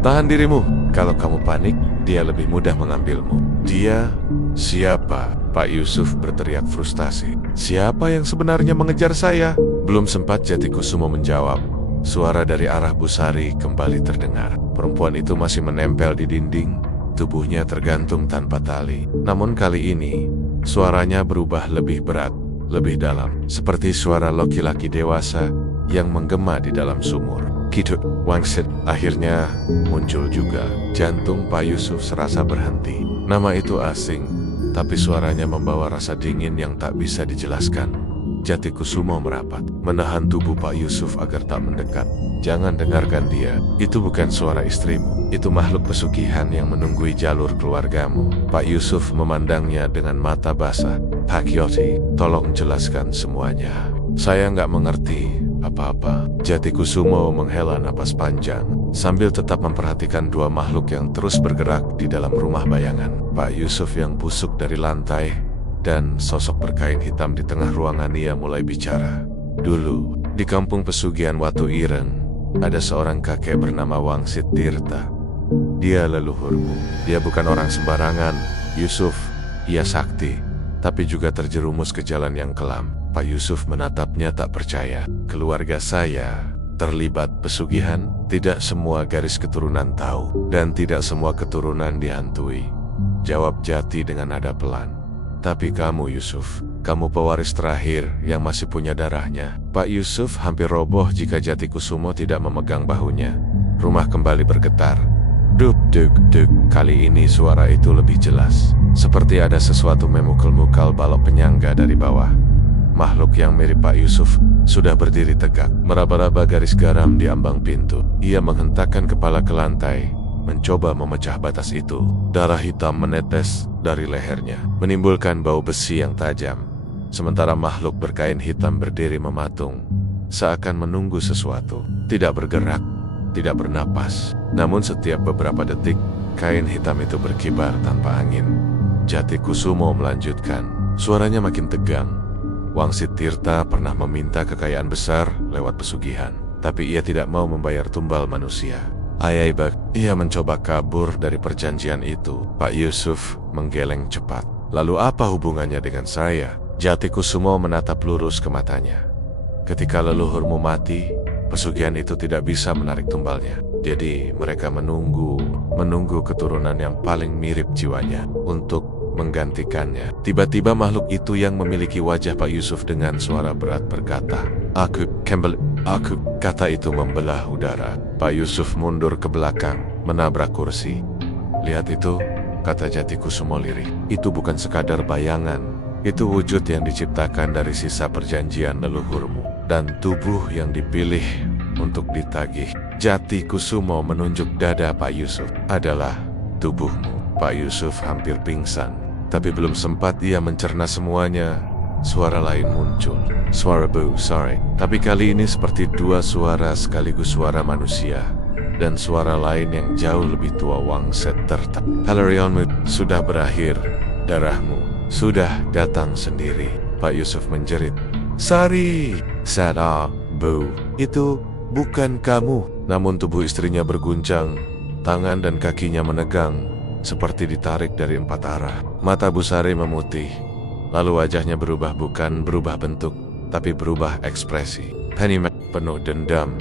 Tahan dirimu. Kalau kamu panik, dia lebih mudah mengambilmu. Dia? Siapa? Pak Yusuf berteriak frustasi. Siapa yang sebenarnya mengejar saya? Belum sempat Jati Kusumo menjawab, suara dari arah Bu Sari kembali terdengar. Perempuan itu masih menempel di dinding, tubuhnya tergantung tanpa tali. Namun kali ini, suaranya berubah lebih berat, lebih dalam, seperti suara laki-laki dewasa yang menggema di dalam sumur. Gitu, wangsit. Akhirnya muncul juga. Jantung Pak Yusuf serasa berhenti. Nama itu asing, tapi suaranya membawa rasa dingin yang tak bisa dijelaskan. Jati Kusumo merapat, menahan tubuh Pak Yusuf agar tak mendekat. Jangan dengarkan dia. Itu bukan suara istrimu. Itu makhluk pesugihan yang menunggui jalur keluargamu. Pak Yusuf memandangnya dengan mata basah. Pak Yoti, tolong jelaskan semuanya. Saya nggak mengerti apa-apa. Jatikusumo menghela napas panjang sambil tetap memperhatikan dua makhluk yang terus bergerak di dalam rumah bayangan. Pak Yusuf yang busuk dari lantai dan sosok berkain hitam di tengah ruangan ia mulai bicara. Dulu, di kampung pesugihan Watu Ireng, ada seorang kakek bernama Wangsit Tirta. Dia leluhurmu. Dia bukan orang sembarangan, Yusuf. Ia sakti, tapi juga terjerumus ke jalan yang kelam. Pak Yusuf menatapnya tak percaya. Keluarga saya terlibat pesugihan. Tidak semua garis keturunan tahu, dan tidak semua keturunan dihantui. Jawab Jati dengan nada pelan. Tapi kamu Yusuf, kamu pewaris terakhir yang masih punya darahnya. Pak Yusuf hampir roboh jika Jatikusumo tidak memegang bahunya. Rumah kembali bergetar. Duk duk duk. Kali ini suara itu lebih jelas. Seperti ada sesuatu memukul-mukul balok penyangga dari bawah. Makhluk yang mirip Pak Yusuf sudah berdiri tegak, meraba-raba garis garam di ambang pintu. Ia menghentakkan kepala ke lantai, mencoba memecah batas itu. Darah hitam menetes dari lehernya, menimbulkan bau besi yang tajam. Sementara makhluk berkain hitam berdiri mematung, seakan menunggu sesuatu. Tidak bergerak, tidak bernapas. Namun setiap beberapa detik, kain hitam itu berkibar tanpa angin. Jatikusumo melanjutkan, suaranya makin tegang. Wangsit Tirta pernah meminta kekayaan besar lewat pesugihan, tapi ia tidak mau membayar tumbal manusia. Ayaibak, ia mencoba kabur dari perjanjian itu. Pak Yusuf menggeleng cepat. Lalu apa hubungannya dengan saya? Jatikusumo menatap lurus ke matanya. Ketika leluhurmu mati, pesugihan itu tidak bisa menarik tumbalnya. Jadi mereka menunggu keturunan yang paling mirip jiwanya untuk menggantikannya. Tiba-tiba makhluk itu yang memiliki wajah Pak Yusuf dengan suara berat berkata, Aku, kata itu membelah udara. Pak Yusuf mundur ke belakang, menabrak kursi. Lihat itu, kata Jatikusumo lirih. Itu bukan sekadar bayangan. Itu wujud yang diciptakan dari sisa perjanjian leluhurmu dan tubuh yang dipilih untuk ditagih. Jatikusumo menunjuk dada Pak Yusuf. Adalah tubuhmu. Pak Yusuf hampir pingsan, tapi belum sempat ia mencerna semuanya. Suara lain muncul. Suara Bu, sorry. Tapi kali ini seperti dua suara sekaligus, suara manusia dan suara lain yang jauh lebih tua. Wangsit Tirta, Pelarionmu sudah berakhir. Darahmu sudah datang sendiri. Pak Yusuf menjerit. Sari, sadar, Bu. Itu bukan kamu. Namun tubuh istrinya berguncang. Tangan dan kakinya menegang, seperti ditarik dari 4 arah. Mata Bu Sari memutih. Lalu wajahnya berubah, bukan berubah bentuk, tapi berubah ekspresi. Penny penuh dendam.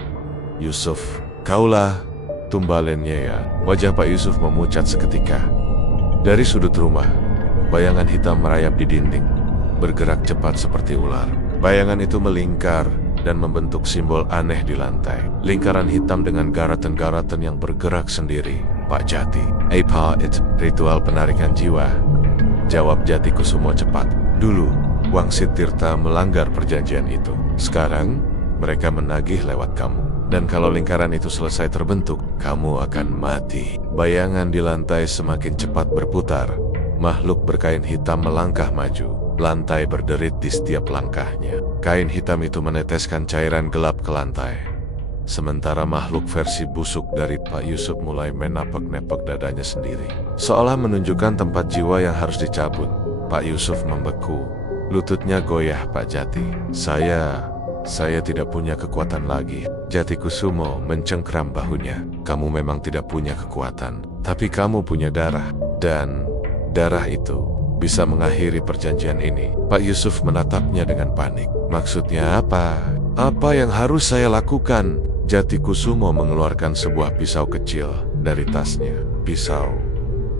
Yusuf, kaulah tumbalennya ya. Wajah Pak Yusuf memucat seketika. Dari sudut rumah, bayangan hitam merayap di dinding, bergerak cepat seperti ular. Bayangan itu melingkar dan membentuk simbol aneh di lantai. Lingkaran hitam dengan garatan-garatan yang bergerak sendiri. Pak Jati, apa itu? Ritual penarikan jiwa. Jawab Jatikusumo cepat. Dulu, Wangsit Tirta melanggar perjanjian itu. Sekarang, mereka menagih lewat kamu. Dan kalau lingkaran itu selesai terbentuk, kamu akan mati. Bayangan di lantai semakin cepat berputar. Makhluk berkain hitam melangkah maju. Lantai berderit di setiap langkahnya. Kain hitam itu meneteskan cairan gelap ke lantai. Sementara makhluk versi busuk dari Pak Yusuf mulai menapak-napak dadanya sendiri, seolah menunjukkan tempat jiwa yang harus dicabut. Pak Yusuf membeku. Lututnya goyah. Pak Jati, saya tidak punya kekuatan lagi. Jatikusumo mencengkram bahunya. Kamu memang tidak punya kekuatan, tapi kamu punya darah. Dan darah itu bisa mengakhiri perjanjian ini. Pak Yusuf menatapnya dengan panik. Maksudnya apa? Apa yang harus saya lakukan? Jatikusumo mengeluarkan sebuah pisau kecil dari tasnya. Pisau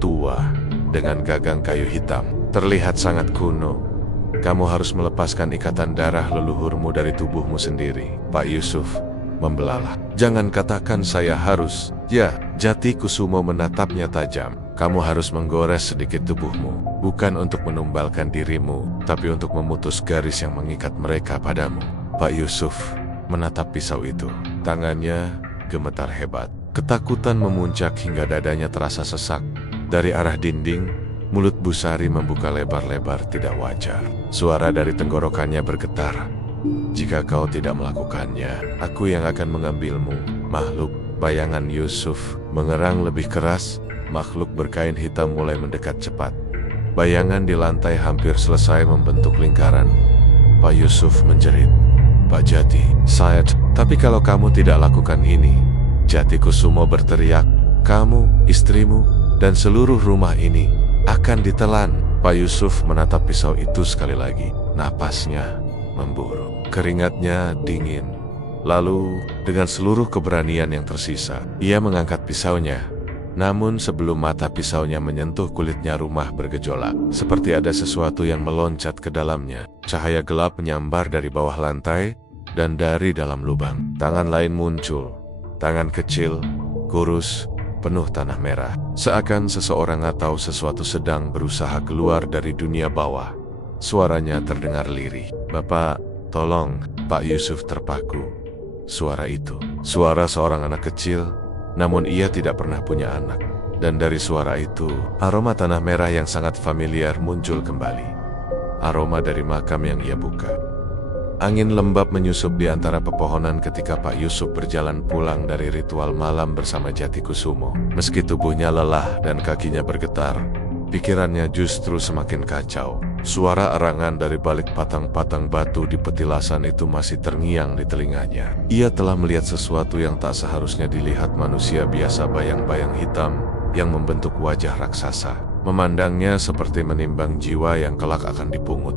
tua dengan gagang kayu hitam. Terlihat sangat kuno. Kamu harus melepaskan ikatan darah leluhurmu dari tubuhmu sendiri. Pak Yusuf membelalak. Jangan katakan saya harus. Ya, Jatikusumo menatapnya tajam. Kamu harus menggores sedikit tubuhmu, bukan untuk menumbalkan dirimu, tapi untuk memutus garis yang mengikat mereka padamu. Pak Yusuf menatap pisau itu. Tangannya gemetar hebat. Ketakutan memuncak hingga dadanya terasa sesak. Dari arah dinding, mulut Bu Sari membuka lebar-lebar tidak wajar. Suara dari tenggorokannya bergetar. Jika kau tidak melakukannya, aku yang akan mengambilmu. Makhluk bayangan Yusuf mengerang lebih keras. Makhluk berkain hitam mulai mendekat cepat. Bayangan di lantai hampir selesai membentuk lingkaran. Pak Yusuf menjerit, "Pak Jati, tapi kalau kamu tidak lakukan ini," Jati Kusumo berteriak, "kamu, istrimu, dan seluruh rumah ini akan ditelan." Pak Yusuf menatap pisau itu sekali lagi. Napasnya memburu, keringatnya dingin. Lalu, dengan seluruh keberanian yang tersisa, ia mengangkat pisaunya. Namun sebelum mata pisaunya menyentuh kulitnya, rumah bergejolak. Seperti ada sesuatu yang meloncat ke dalamnya. Cahaya gelap menyambar dari bawah lantai dan dari dalam lubang. Tangan lain muncul. Tangan kecil, kurus, penuh tanah merah. Seakan seseorang atau sesuatu sedang berusaha keluar dari dunia bawah. Suaranya terdengar lirih. "Bapak, tolong." Pak Yusuf terpaku. Suara itu, suara seorang anak kecil, namun ia tidak pernah punya anak. Dan dari suara itu, aroma tanah merah yang sangat familiar muncul kembali. Aroma dari makam yang ia buka. Angin lembab menyusup di antara pepohonan ketika Pak Yusuf berjalan pulang dari ritual malam bersama Jati Kusumo. Meski tubuhnya lelah dan kakinya bergetar, pikirannya justru semakin kacau. Suara erangan dari balik patang-patang batu di petilasan itu masih terngiang di telinganya. Ia telah melihat sesuatu yang tak seharusnya dilihat manusia biasa, bayang-bayang hitam yang membentuk wajah raksasa. Memandangnya seperti menimbang jiwa yang kelak akan dipungut.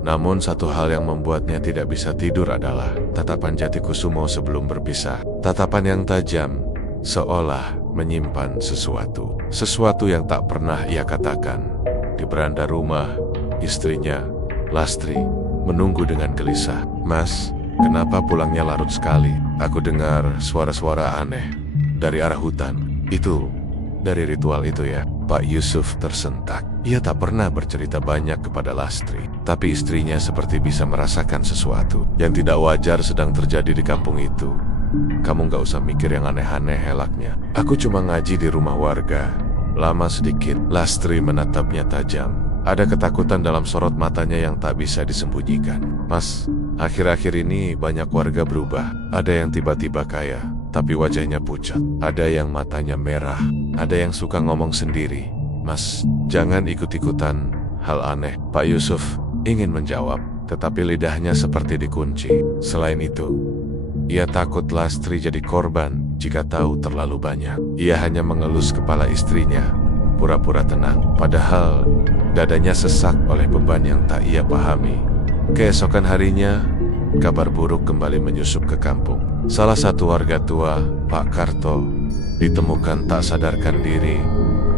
Namun satu hal yang membuatnya tidak bisa tidur adalah tatapan Jati Kusumo sebelum berpisah. Tatapan yang tajam, seolah menyimpan sesuatu. Sesuatu yang tak pernah ia katakan. Di beranda rumah, istrinya, Lastri, menunggu dengan gelisah. "Mas, kenapa pulangnya larut sekali? Aku dengar suara-suara aneh dari arah hutan. Itu, dari ritual itu ya?" Pak Yusuf tersentak. Ia tak pernah bercerita banyak kepada Lastri, tapi istrinya seperti bisa merasakan sesuatu yang tidak wajar sedang terjadi di kampung itu. "Kamu gak usah mikir yang aneh-aneh," helaknya. "Aku cuma ngaji di rumah warga. Lama sedikit." Lastri menatapnya tajam. Ada ketakutan dalam sorot matanya yang tak bisa disembunyikan. "Mas, akhir-akhir ini banyak warga berubah. Ada yang tiba-tiba kaya, tapi wajahnya pucat. Ada yang matanya merah. Ada yang suka ngomong sendiri. Mas, jangan ikut-ikutan hal aneh." Pak Yusuf ingin menjawab, tetapi lidahnya seperti dikunci. Selain itu, ia takut Lastri jadi korban jika tahu terlalu banyak. Ia hanya mengelus kepala istrinya, pura-pura tenang. Padahal dadanya sesak oleh beban yang tak ia pahami. Keesokan harinya, kabar buruk kembali menyusup ke kampung. Salah satu warga tua, Pak Karto, ditemukan tak sadarkan diri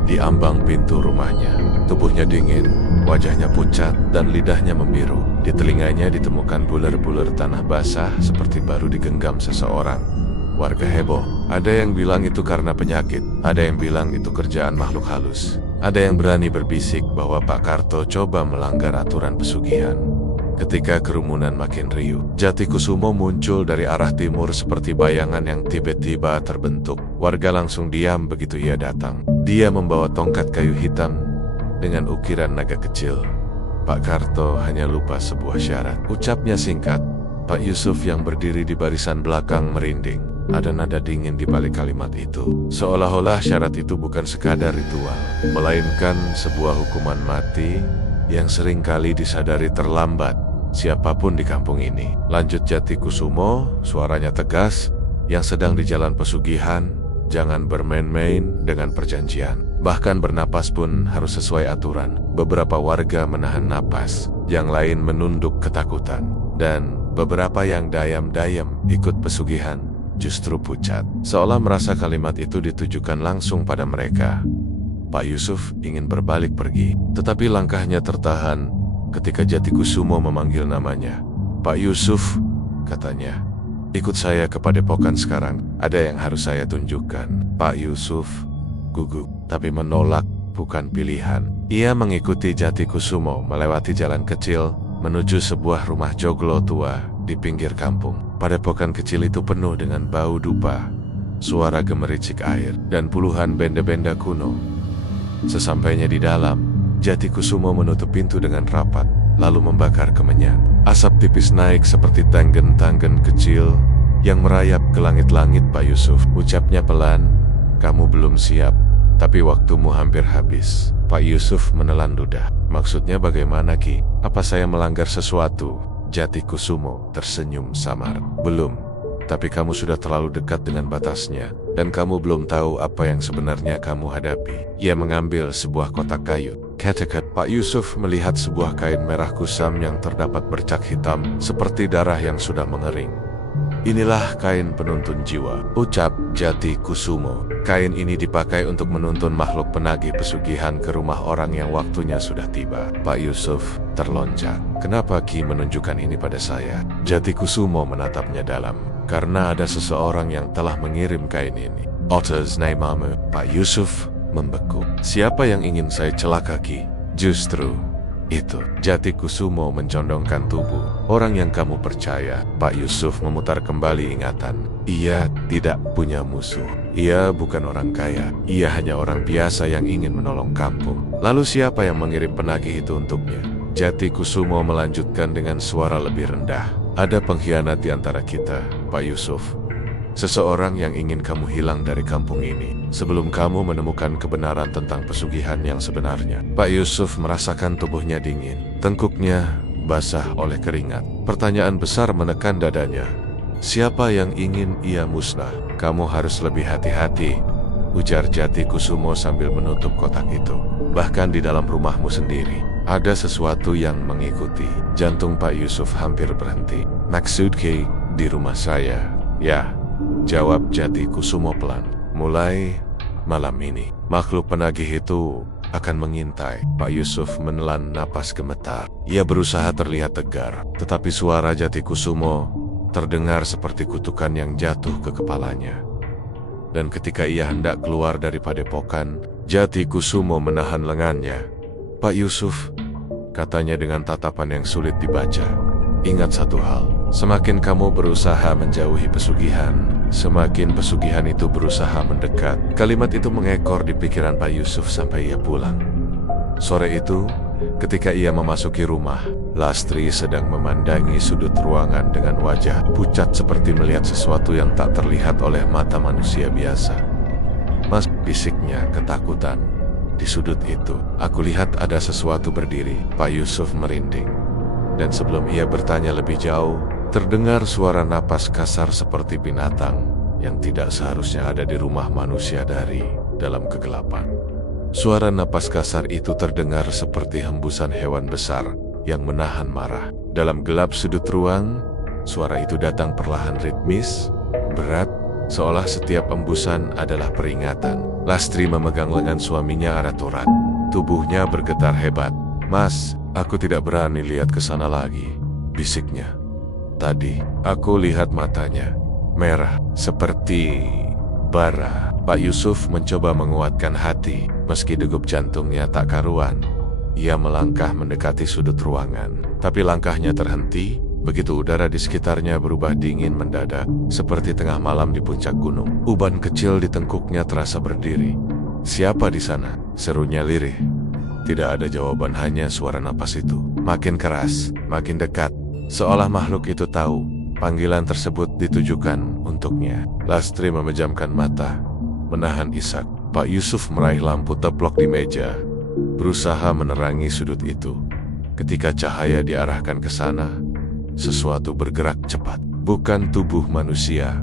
di ambang pintu rumahnya. Tubuhnya dingin, wajahnya pucat, dan lidahnya membiru. Di telinganya ditemukan bulir-bulir tanah basah seperti baru digenggam seseorang. Warga heboh. Ada yang bilang itu karena penyakit, ada yang bilang itu kerjaan makhluk halus. Ada yang berani berbisik bahwa Pak Karto coba melanggar aturan pesugihan. Ketika kerumunan makin riuh, Jati Kusumo muncul dari arah timur seperti bayangan yang tiba-tiba terbentuk. Warga langsung diam begitu ia datang. Dia membawa tongkat kayu hitam dengan ukiran naga kecil. Pak Karto hanya lupa sebuah syarat. Ucapnya singkat. Pak Yusuf yang berdiri di barisan belakang merinding. Ada nada dingin di balik kalimat itu. Seolah-olah syarat itu bukan sekadar ritual, melainkan sebuah hukuman mati yang seringkali disadari terlambat siapapun di kampung ini. Lanjut Jati Kusumo, suaranya tegas, "Yang sedang di jalan pesugihan, jangan bermain-main dengan perjanjian. Bahkan bernapas pun harus sesuai aturan." Beberapa warga menahan napas, yang lain menunduk ketakutan, dan beberapa yang dayam-dayam ikut pesugihan justru pucat, seolah merasa kalimat itu ditujukan langsung pada mereka. Pak Yusuf ingin berbalik pergi, tetapi langkahnya tertahan ketika Jati Kusumo memanggil namanya. "Pak Yusuf," katanya, "ikut saya ke padepokan sekarang. Ada yang harus saya tunjukkan." Pak Yusuf gugup, tapi menolak bukan pilihan. Ia mengikuti Jati Kusumo melewati jalan kecil menuju sebuah rumah joglo tua di pinggir kampung. Padepokan kecil itu penuh dengan bau dupa, suara gemericik air, dan puluhan benda-benda kuno. Sesampainya di dalam, Jati Kusumo menutup pintu dengan rapat, lalu membakar kemenyan. Asap tipis naik seperti tanggen-tanggen kecil yang merayap ke langit-langit. Pak Yusuf, ucapnya pelan, kamu belum siap, tapi waktumu hampir habis. Pak Yusuf menelan ludah. Maksudnya bagaimana Ki? Apa saya melanggar sesuatu? Jatikusumo tersenyum samar. Belum, tapi kamu sudah terlalu dekat dengan batasnya, dan kamu belum tahu apa yang sebenarnya kamu hadapi. Ia mengambil sebuah kotak kayu. Ketika Pak Yusuf melihat sebuah kain merah kusam yang terdapat bercak hitam seperti darah yang sudah mengering. Inilah kain penuntun jiwa, ucap Jatikusumo. Kain ini dipakai untuk menuntun makhluk penagih pesugihan ke rumah orang yang waktunya sudah tiba. Pak Yusuf terlonjak. Kenapa Ki menunjukkan ini pada saya? Jatikusumo menatapnya dalam. Karena ada seseorang yang telah mengirim kain ini. Otters namamu. Pak Yusuf membeku. Siapa yang ingin saya celaka Ki? Justru itu. Jatikusumo mencondongkan tubuh. Orang yang kamu percaya. Pak Yusuf memutar kembali ingatan. Ia tidak punya musuh. Ia bukan orang kaya. Ia hanya orang biasa yang ingin menolong kampung. Lalu siapa yang mengirim penagih itu untuknya? Jatikusumo melanjutkan dengan suara lebih rendah. Ada pengkhianat di antara kita, Pak Yusuf. Seseorang yang ingin kamu hilang dari kampung ini sebelum kamu menemukan kebenaran tentang pesugihan yang sebenarnya. Pak Yusuf merasakan tubuhnya dingin. Tengkuknya basah oleh keringat. Pertanyaan besar menekan dadanya. Siapa yang ingin ia musnah? Kamu harus lebih hati-hati, ujar Jatikusumo sambil menutup kotak itu. Bahkan di dalam rumahmu sendiri, ada sesuatu yang mengikuti. Jantung Pak Yusuf hampir berhenti. Maksudki di rumah saya? Ya, jawab Jatikusumo pelan. Mulai malam ini, makhluk penagih itu akan mengintai. Pak Yusuf menelan napas gemetar. Ia berusaha terlihat tegar, tetapi suara Jatikusumo terdengar seperti kutukan yang jatuh ke kepalanya. Dan ketika ia hendak keluar dari padepokan, Jatikusumo menahan lengannya. Pak Yusuf, katanya dengan tatapan yang sulit dibaca, ingat satu hal, semakin kamu berusaha menjauhi pesugihan, semakin pesugihan itu berusaha mendekat. Kalimat itu mengekor di pikiran Pak Yusuf sampai ia pulang. Sore itu, ketika ia memasuki rumah, Lastri sedang memandangi sudut ruangan dengan wajah pucat seperti melihat sesuatu yang tak terlihat oleh mata manusia biasa. Mas, bisiknya ketakutan. Di sudut itu, aku lihat ada sesuatu berdiri. Pak Yusuf merinding. Dan sebelum ia bertanya lebih jauh, terdengar suara napas kasar seperti binatang yang tidak seharusnya ada di rumah manusia dari dalam kegelapan. Suara napas kasar itu terdengar seperti hembusan hewan besar yang menahan marah. Dalam gelap sudut ruang, suara itu datang perlahan ritmis, berat, seolah setiap embusan adalah peringatan. Lastri memegang lengan suaminya erat-erat. Tubuhnya bergetar hebat. Mas, aku tidak berani lihat ke sana lagi, bisiknya. Tadi, aku lihat matanya, merah, seperti bara. Pak Yusuf mencoba menguatkan hati, meski degup jantungnya tak karuan. Ia melangkah mendekati sudut ruangan, tapi langkahnya terhenti begitu udara di sekitarnya berubah dingin mendadak, seperti tengah malam di puncak gunung. Uban kecil di tengkuknya terasa berdiri. Siapa di sana? Serunya lirih. Tidak ada jawaban, hanya suara napas itu. Makin keras, makin dekat, seolah makhluk itu tahu panggilan tersebut ditujukan untuknya. Lastri memejamkan mata, menahan isak. Pak Yusuf meraih lampu teplok di meja, berusaha menerangi sudut itu. Ketika cahaya diarahkan ke sana, sesuatu bergerak cepat. Bukan tubuh manusia,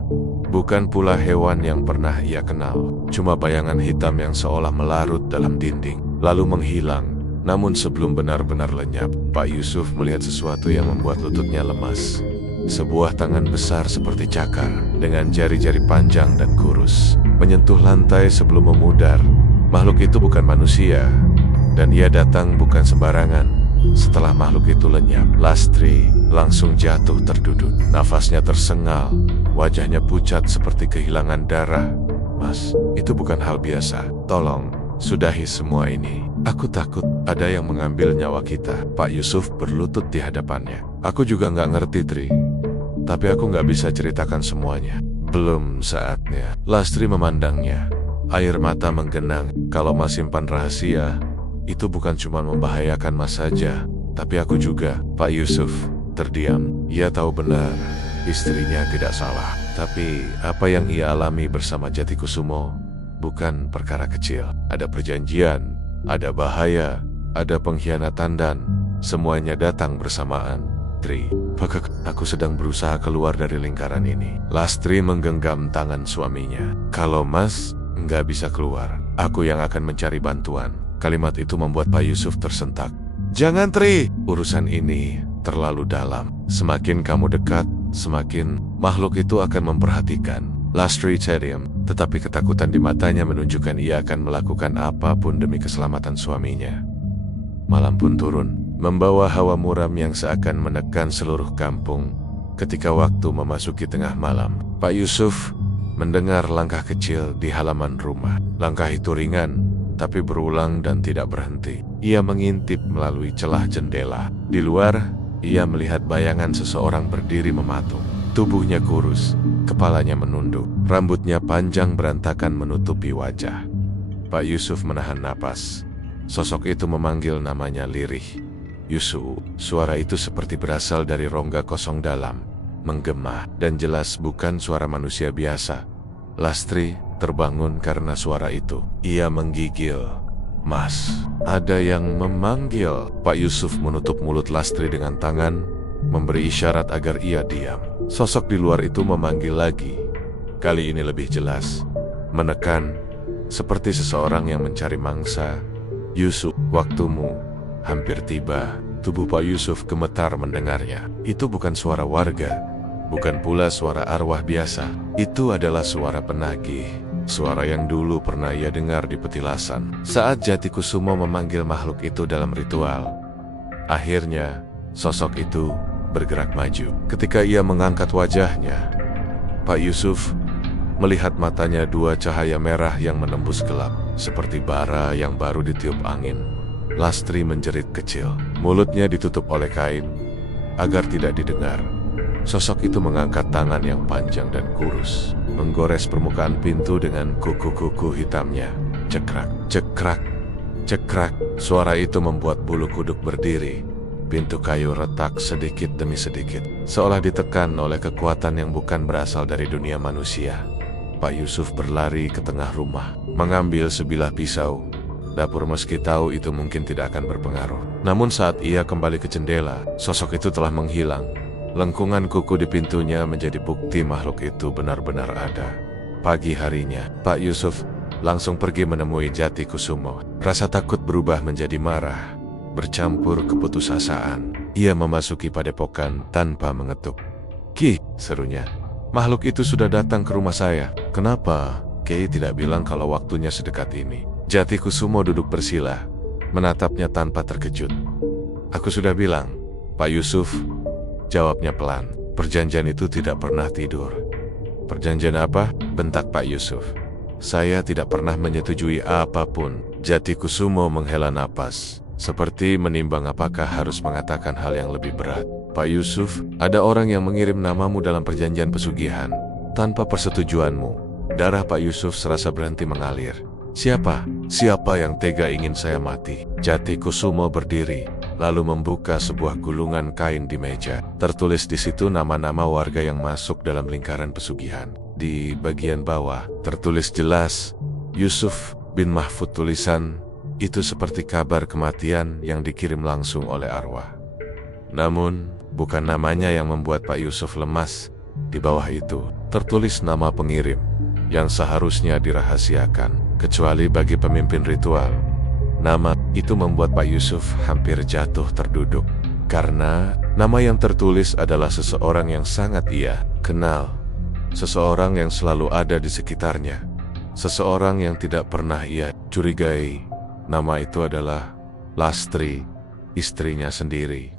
bukan pula hewan yang pernah ia kenal. Cuma bayangan hitam yang seolah melarut dalam dinding, lalu menghilang. Namun sebelum benar-benar lenyap, Pak Yusuf melihat sesuatu yang membuat lututnya lemas. Sebuah tangan besar seperti cakar, dengan jari-jari panjang dan kurus, menyentuh lantai sebelum memudar. Makhluk itu bukan manusia, dan ia datang bukan sembarangan. Setelah makhluk itu lenyap, Lastri langsung jatuh terduduk. Nafasnya tersengal, wajahnya pucat seperti kehilangan darah. Mas, itu bukan hal biasa. Tolong, sudahi semua ini. Aku takut ada yang mengambil nyawa kita. Pak Yusuf berlutut di hadapannya. Aku juga nggak ngerti, Tri. Tapi aku nggak bisa ceritakan semuanya. Belum saatnya. Lastri memandangnya. Air mata menggenang. Kalau Mas simpan rahasia, itu bukan cuma membahayakan Mas saja, tapi aku juga. Pak Yusuf, terdiam. Ia tahu benar istrinya tidak salah. Tapi apa yang ia alami bersama Jatikusumo bukan perkara kecil. Ada perjanjian, ada bahaya, ada pengkhianatan, dan semuanya datang bersamaan. Tri, aku sedang berusaha keluar dari lingkaran ini. Lastri menggenggam tangan suaminya. Kalau Mas nggak bisa keluar, aku yang akan mencari bantuan. Kalimat itu membuat Pak Yusuf tersentak. Jangan Tri, urusan ini terlalu dalam. Semakin kamu dekat, semakin makhluk itu akan memperhatikan. Lastri diam, tetapi ketakutan di matanya menunjukkan ia akan melakukan apapun demi keselamatan suaminya. Malam pun turun, membawa hawa muram yang seakan menekan seluruh kampung. Ketika waktu memasuki tengah malam, Pak Yusuf mendengar langkah kecil di halaman rumah. Langkah itu ringan, tapi berulang dan tidak berhenti. Ia mengintip melalui celah jendela. Di luar, ia melihat bayangan seseorang berdiri mematung. Tubuhnya kurus, kepalanya menunduk, rambutnya panjang berantakan menutupi wajah. Pak Yusuf menahan napas. Sosok itu memanggil namanya lirih. Yusuf, suara itu seperti berasal dari rongga kosong dalam, menggema, dan jelas bukan suara manusia biasa. Lastri terbangun karena suara itu. Ia menggigil. Mas, ada yang memanggil. Pak Yusuf menutup mulut Lastri dengan tangan, memberi isyarat agar ia diam. Sosok di luar itu memanggil lagi. Kali ini lebih jelas, menekan, seperti seseorang yang mencari mangsa. Yusuf, waktumu hampir tiba. Tubuh Pak Yusuf gemetar mendengarnya. Itu bukan suara warga, bukan pula suara arwah biasa. Itu adalah suara penagih, suara yang dulu pernah ia dengar di petilasan. Saat Jatikusumo memanggil makhluk itu dalam ritual, akhirnya sosok itu bergerak maju. Ketika ia mengangkat wajahnya, Pak Yusuf melihat matanya dua cahaya merah yang menembus gelap, seperti bara yang baru ditiup angin. Lastri menjerit kecil. Mulutnya ditutup oleh kain agar tidak didengar. Sosok itu mengangkat tangan yang panjang dan kurus, menggores permukaan pintu dengan kuku-kuku hitamnya. Cekrak, cekrak, cekrak. Suara itu membuat bulu kuduk berdiri. Pintu kayu retak sedikit demi sedikit, seolah ditekan oleh kekuatan yang bukan berasal dari dunia manusia. Pak Yusuf berlari ke tengah rumah, mengambil sebilah pisau. Dapur meski tahu itu mungkin tidak akan berpengaruh. Namun saat ia kembali ke jendela, sosok itu telah menghilang. Lengkungan kuku di pintunya menjadi bukti makhluk itu benar-benar ada. Pagi harinya, Pak Yusuf langsung pergi menemui Jatikusumo. Rasa takut berubah menjadi marah, bercampur keputusasaan. Ia memasuki padepokan tanpa mengetuk. "Ki," serunya. "Makhluk itu sudah datang ke rumah saya. Kenapa Kei tidak bilang kalau waktunya sedekat ini?" Jatikusumo duduk bersila, menatapnya tanpa terkejut. "Aku sudah bilang, Pak Yusuf," jawabnya pelan. "Perjanjian itu tidak pernah tidur." "Perjanjian apa?" bentak Pak Yusuf. "Saya tidak pernah menyetujui apapun." Jatikusumo menghela napas, seperti menimbang apakah harus mengatakan hal yang lebih berat. "Pak Yusuf, ada orang yang mengirim namamu dalam perjanjian pesugihan tanpa persetujuanmu." Darah Pak Yusuf serasa berhenti mengalir. "Siapa? Siapa yang tega ingin saya mati?" Jatikusumo berdiri, lalu membuka sebuah gulungan kain di meja. Tertulis di situ nama-nama warga yang masuk dalam lingkaran pesugihan. Di bagian bawah tertulis jelas, Yusuf bin Mahfud. Tulisan itu seperti kabar kematian yang dikirim langsung oleh arwah. Namun, bukan namanya yang membuat Pak Yusuf lemas. Di bawah itu tertulis nama pengirim yang seharusnya dirahasiakan, kecuali bagi pemimpin ritual. Nama itu membuat Pak Yusuf hampir jatuh terduduk, karena nama yang tertulis adalah seseorang yang sangat ia kenal, seseorang yang selalu ada di sekitarnya, seseorang yang tidak pernah ia curigai. Nama itu adalah Lastri, istrinya sendiri.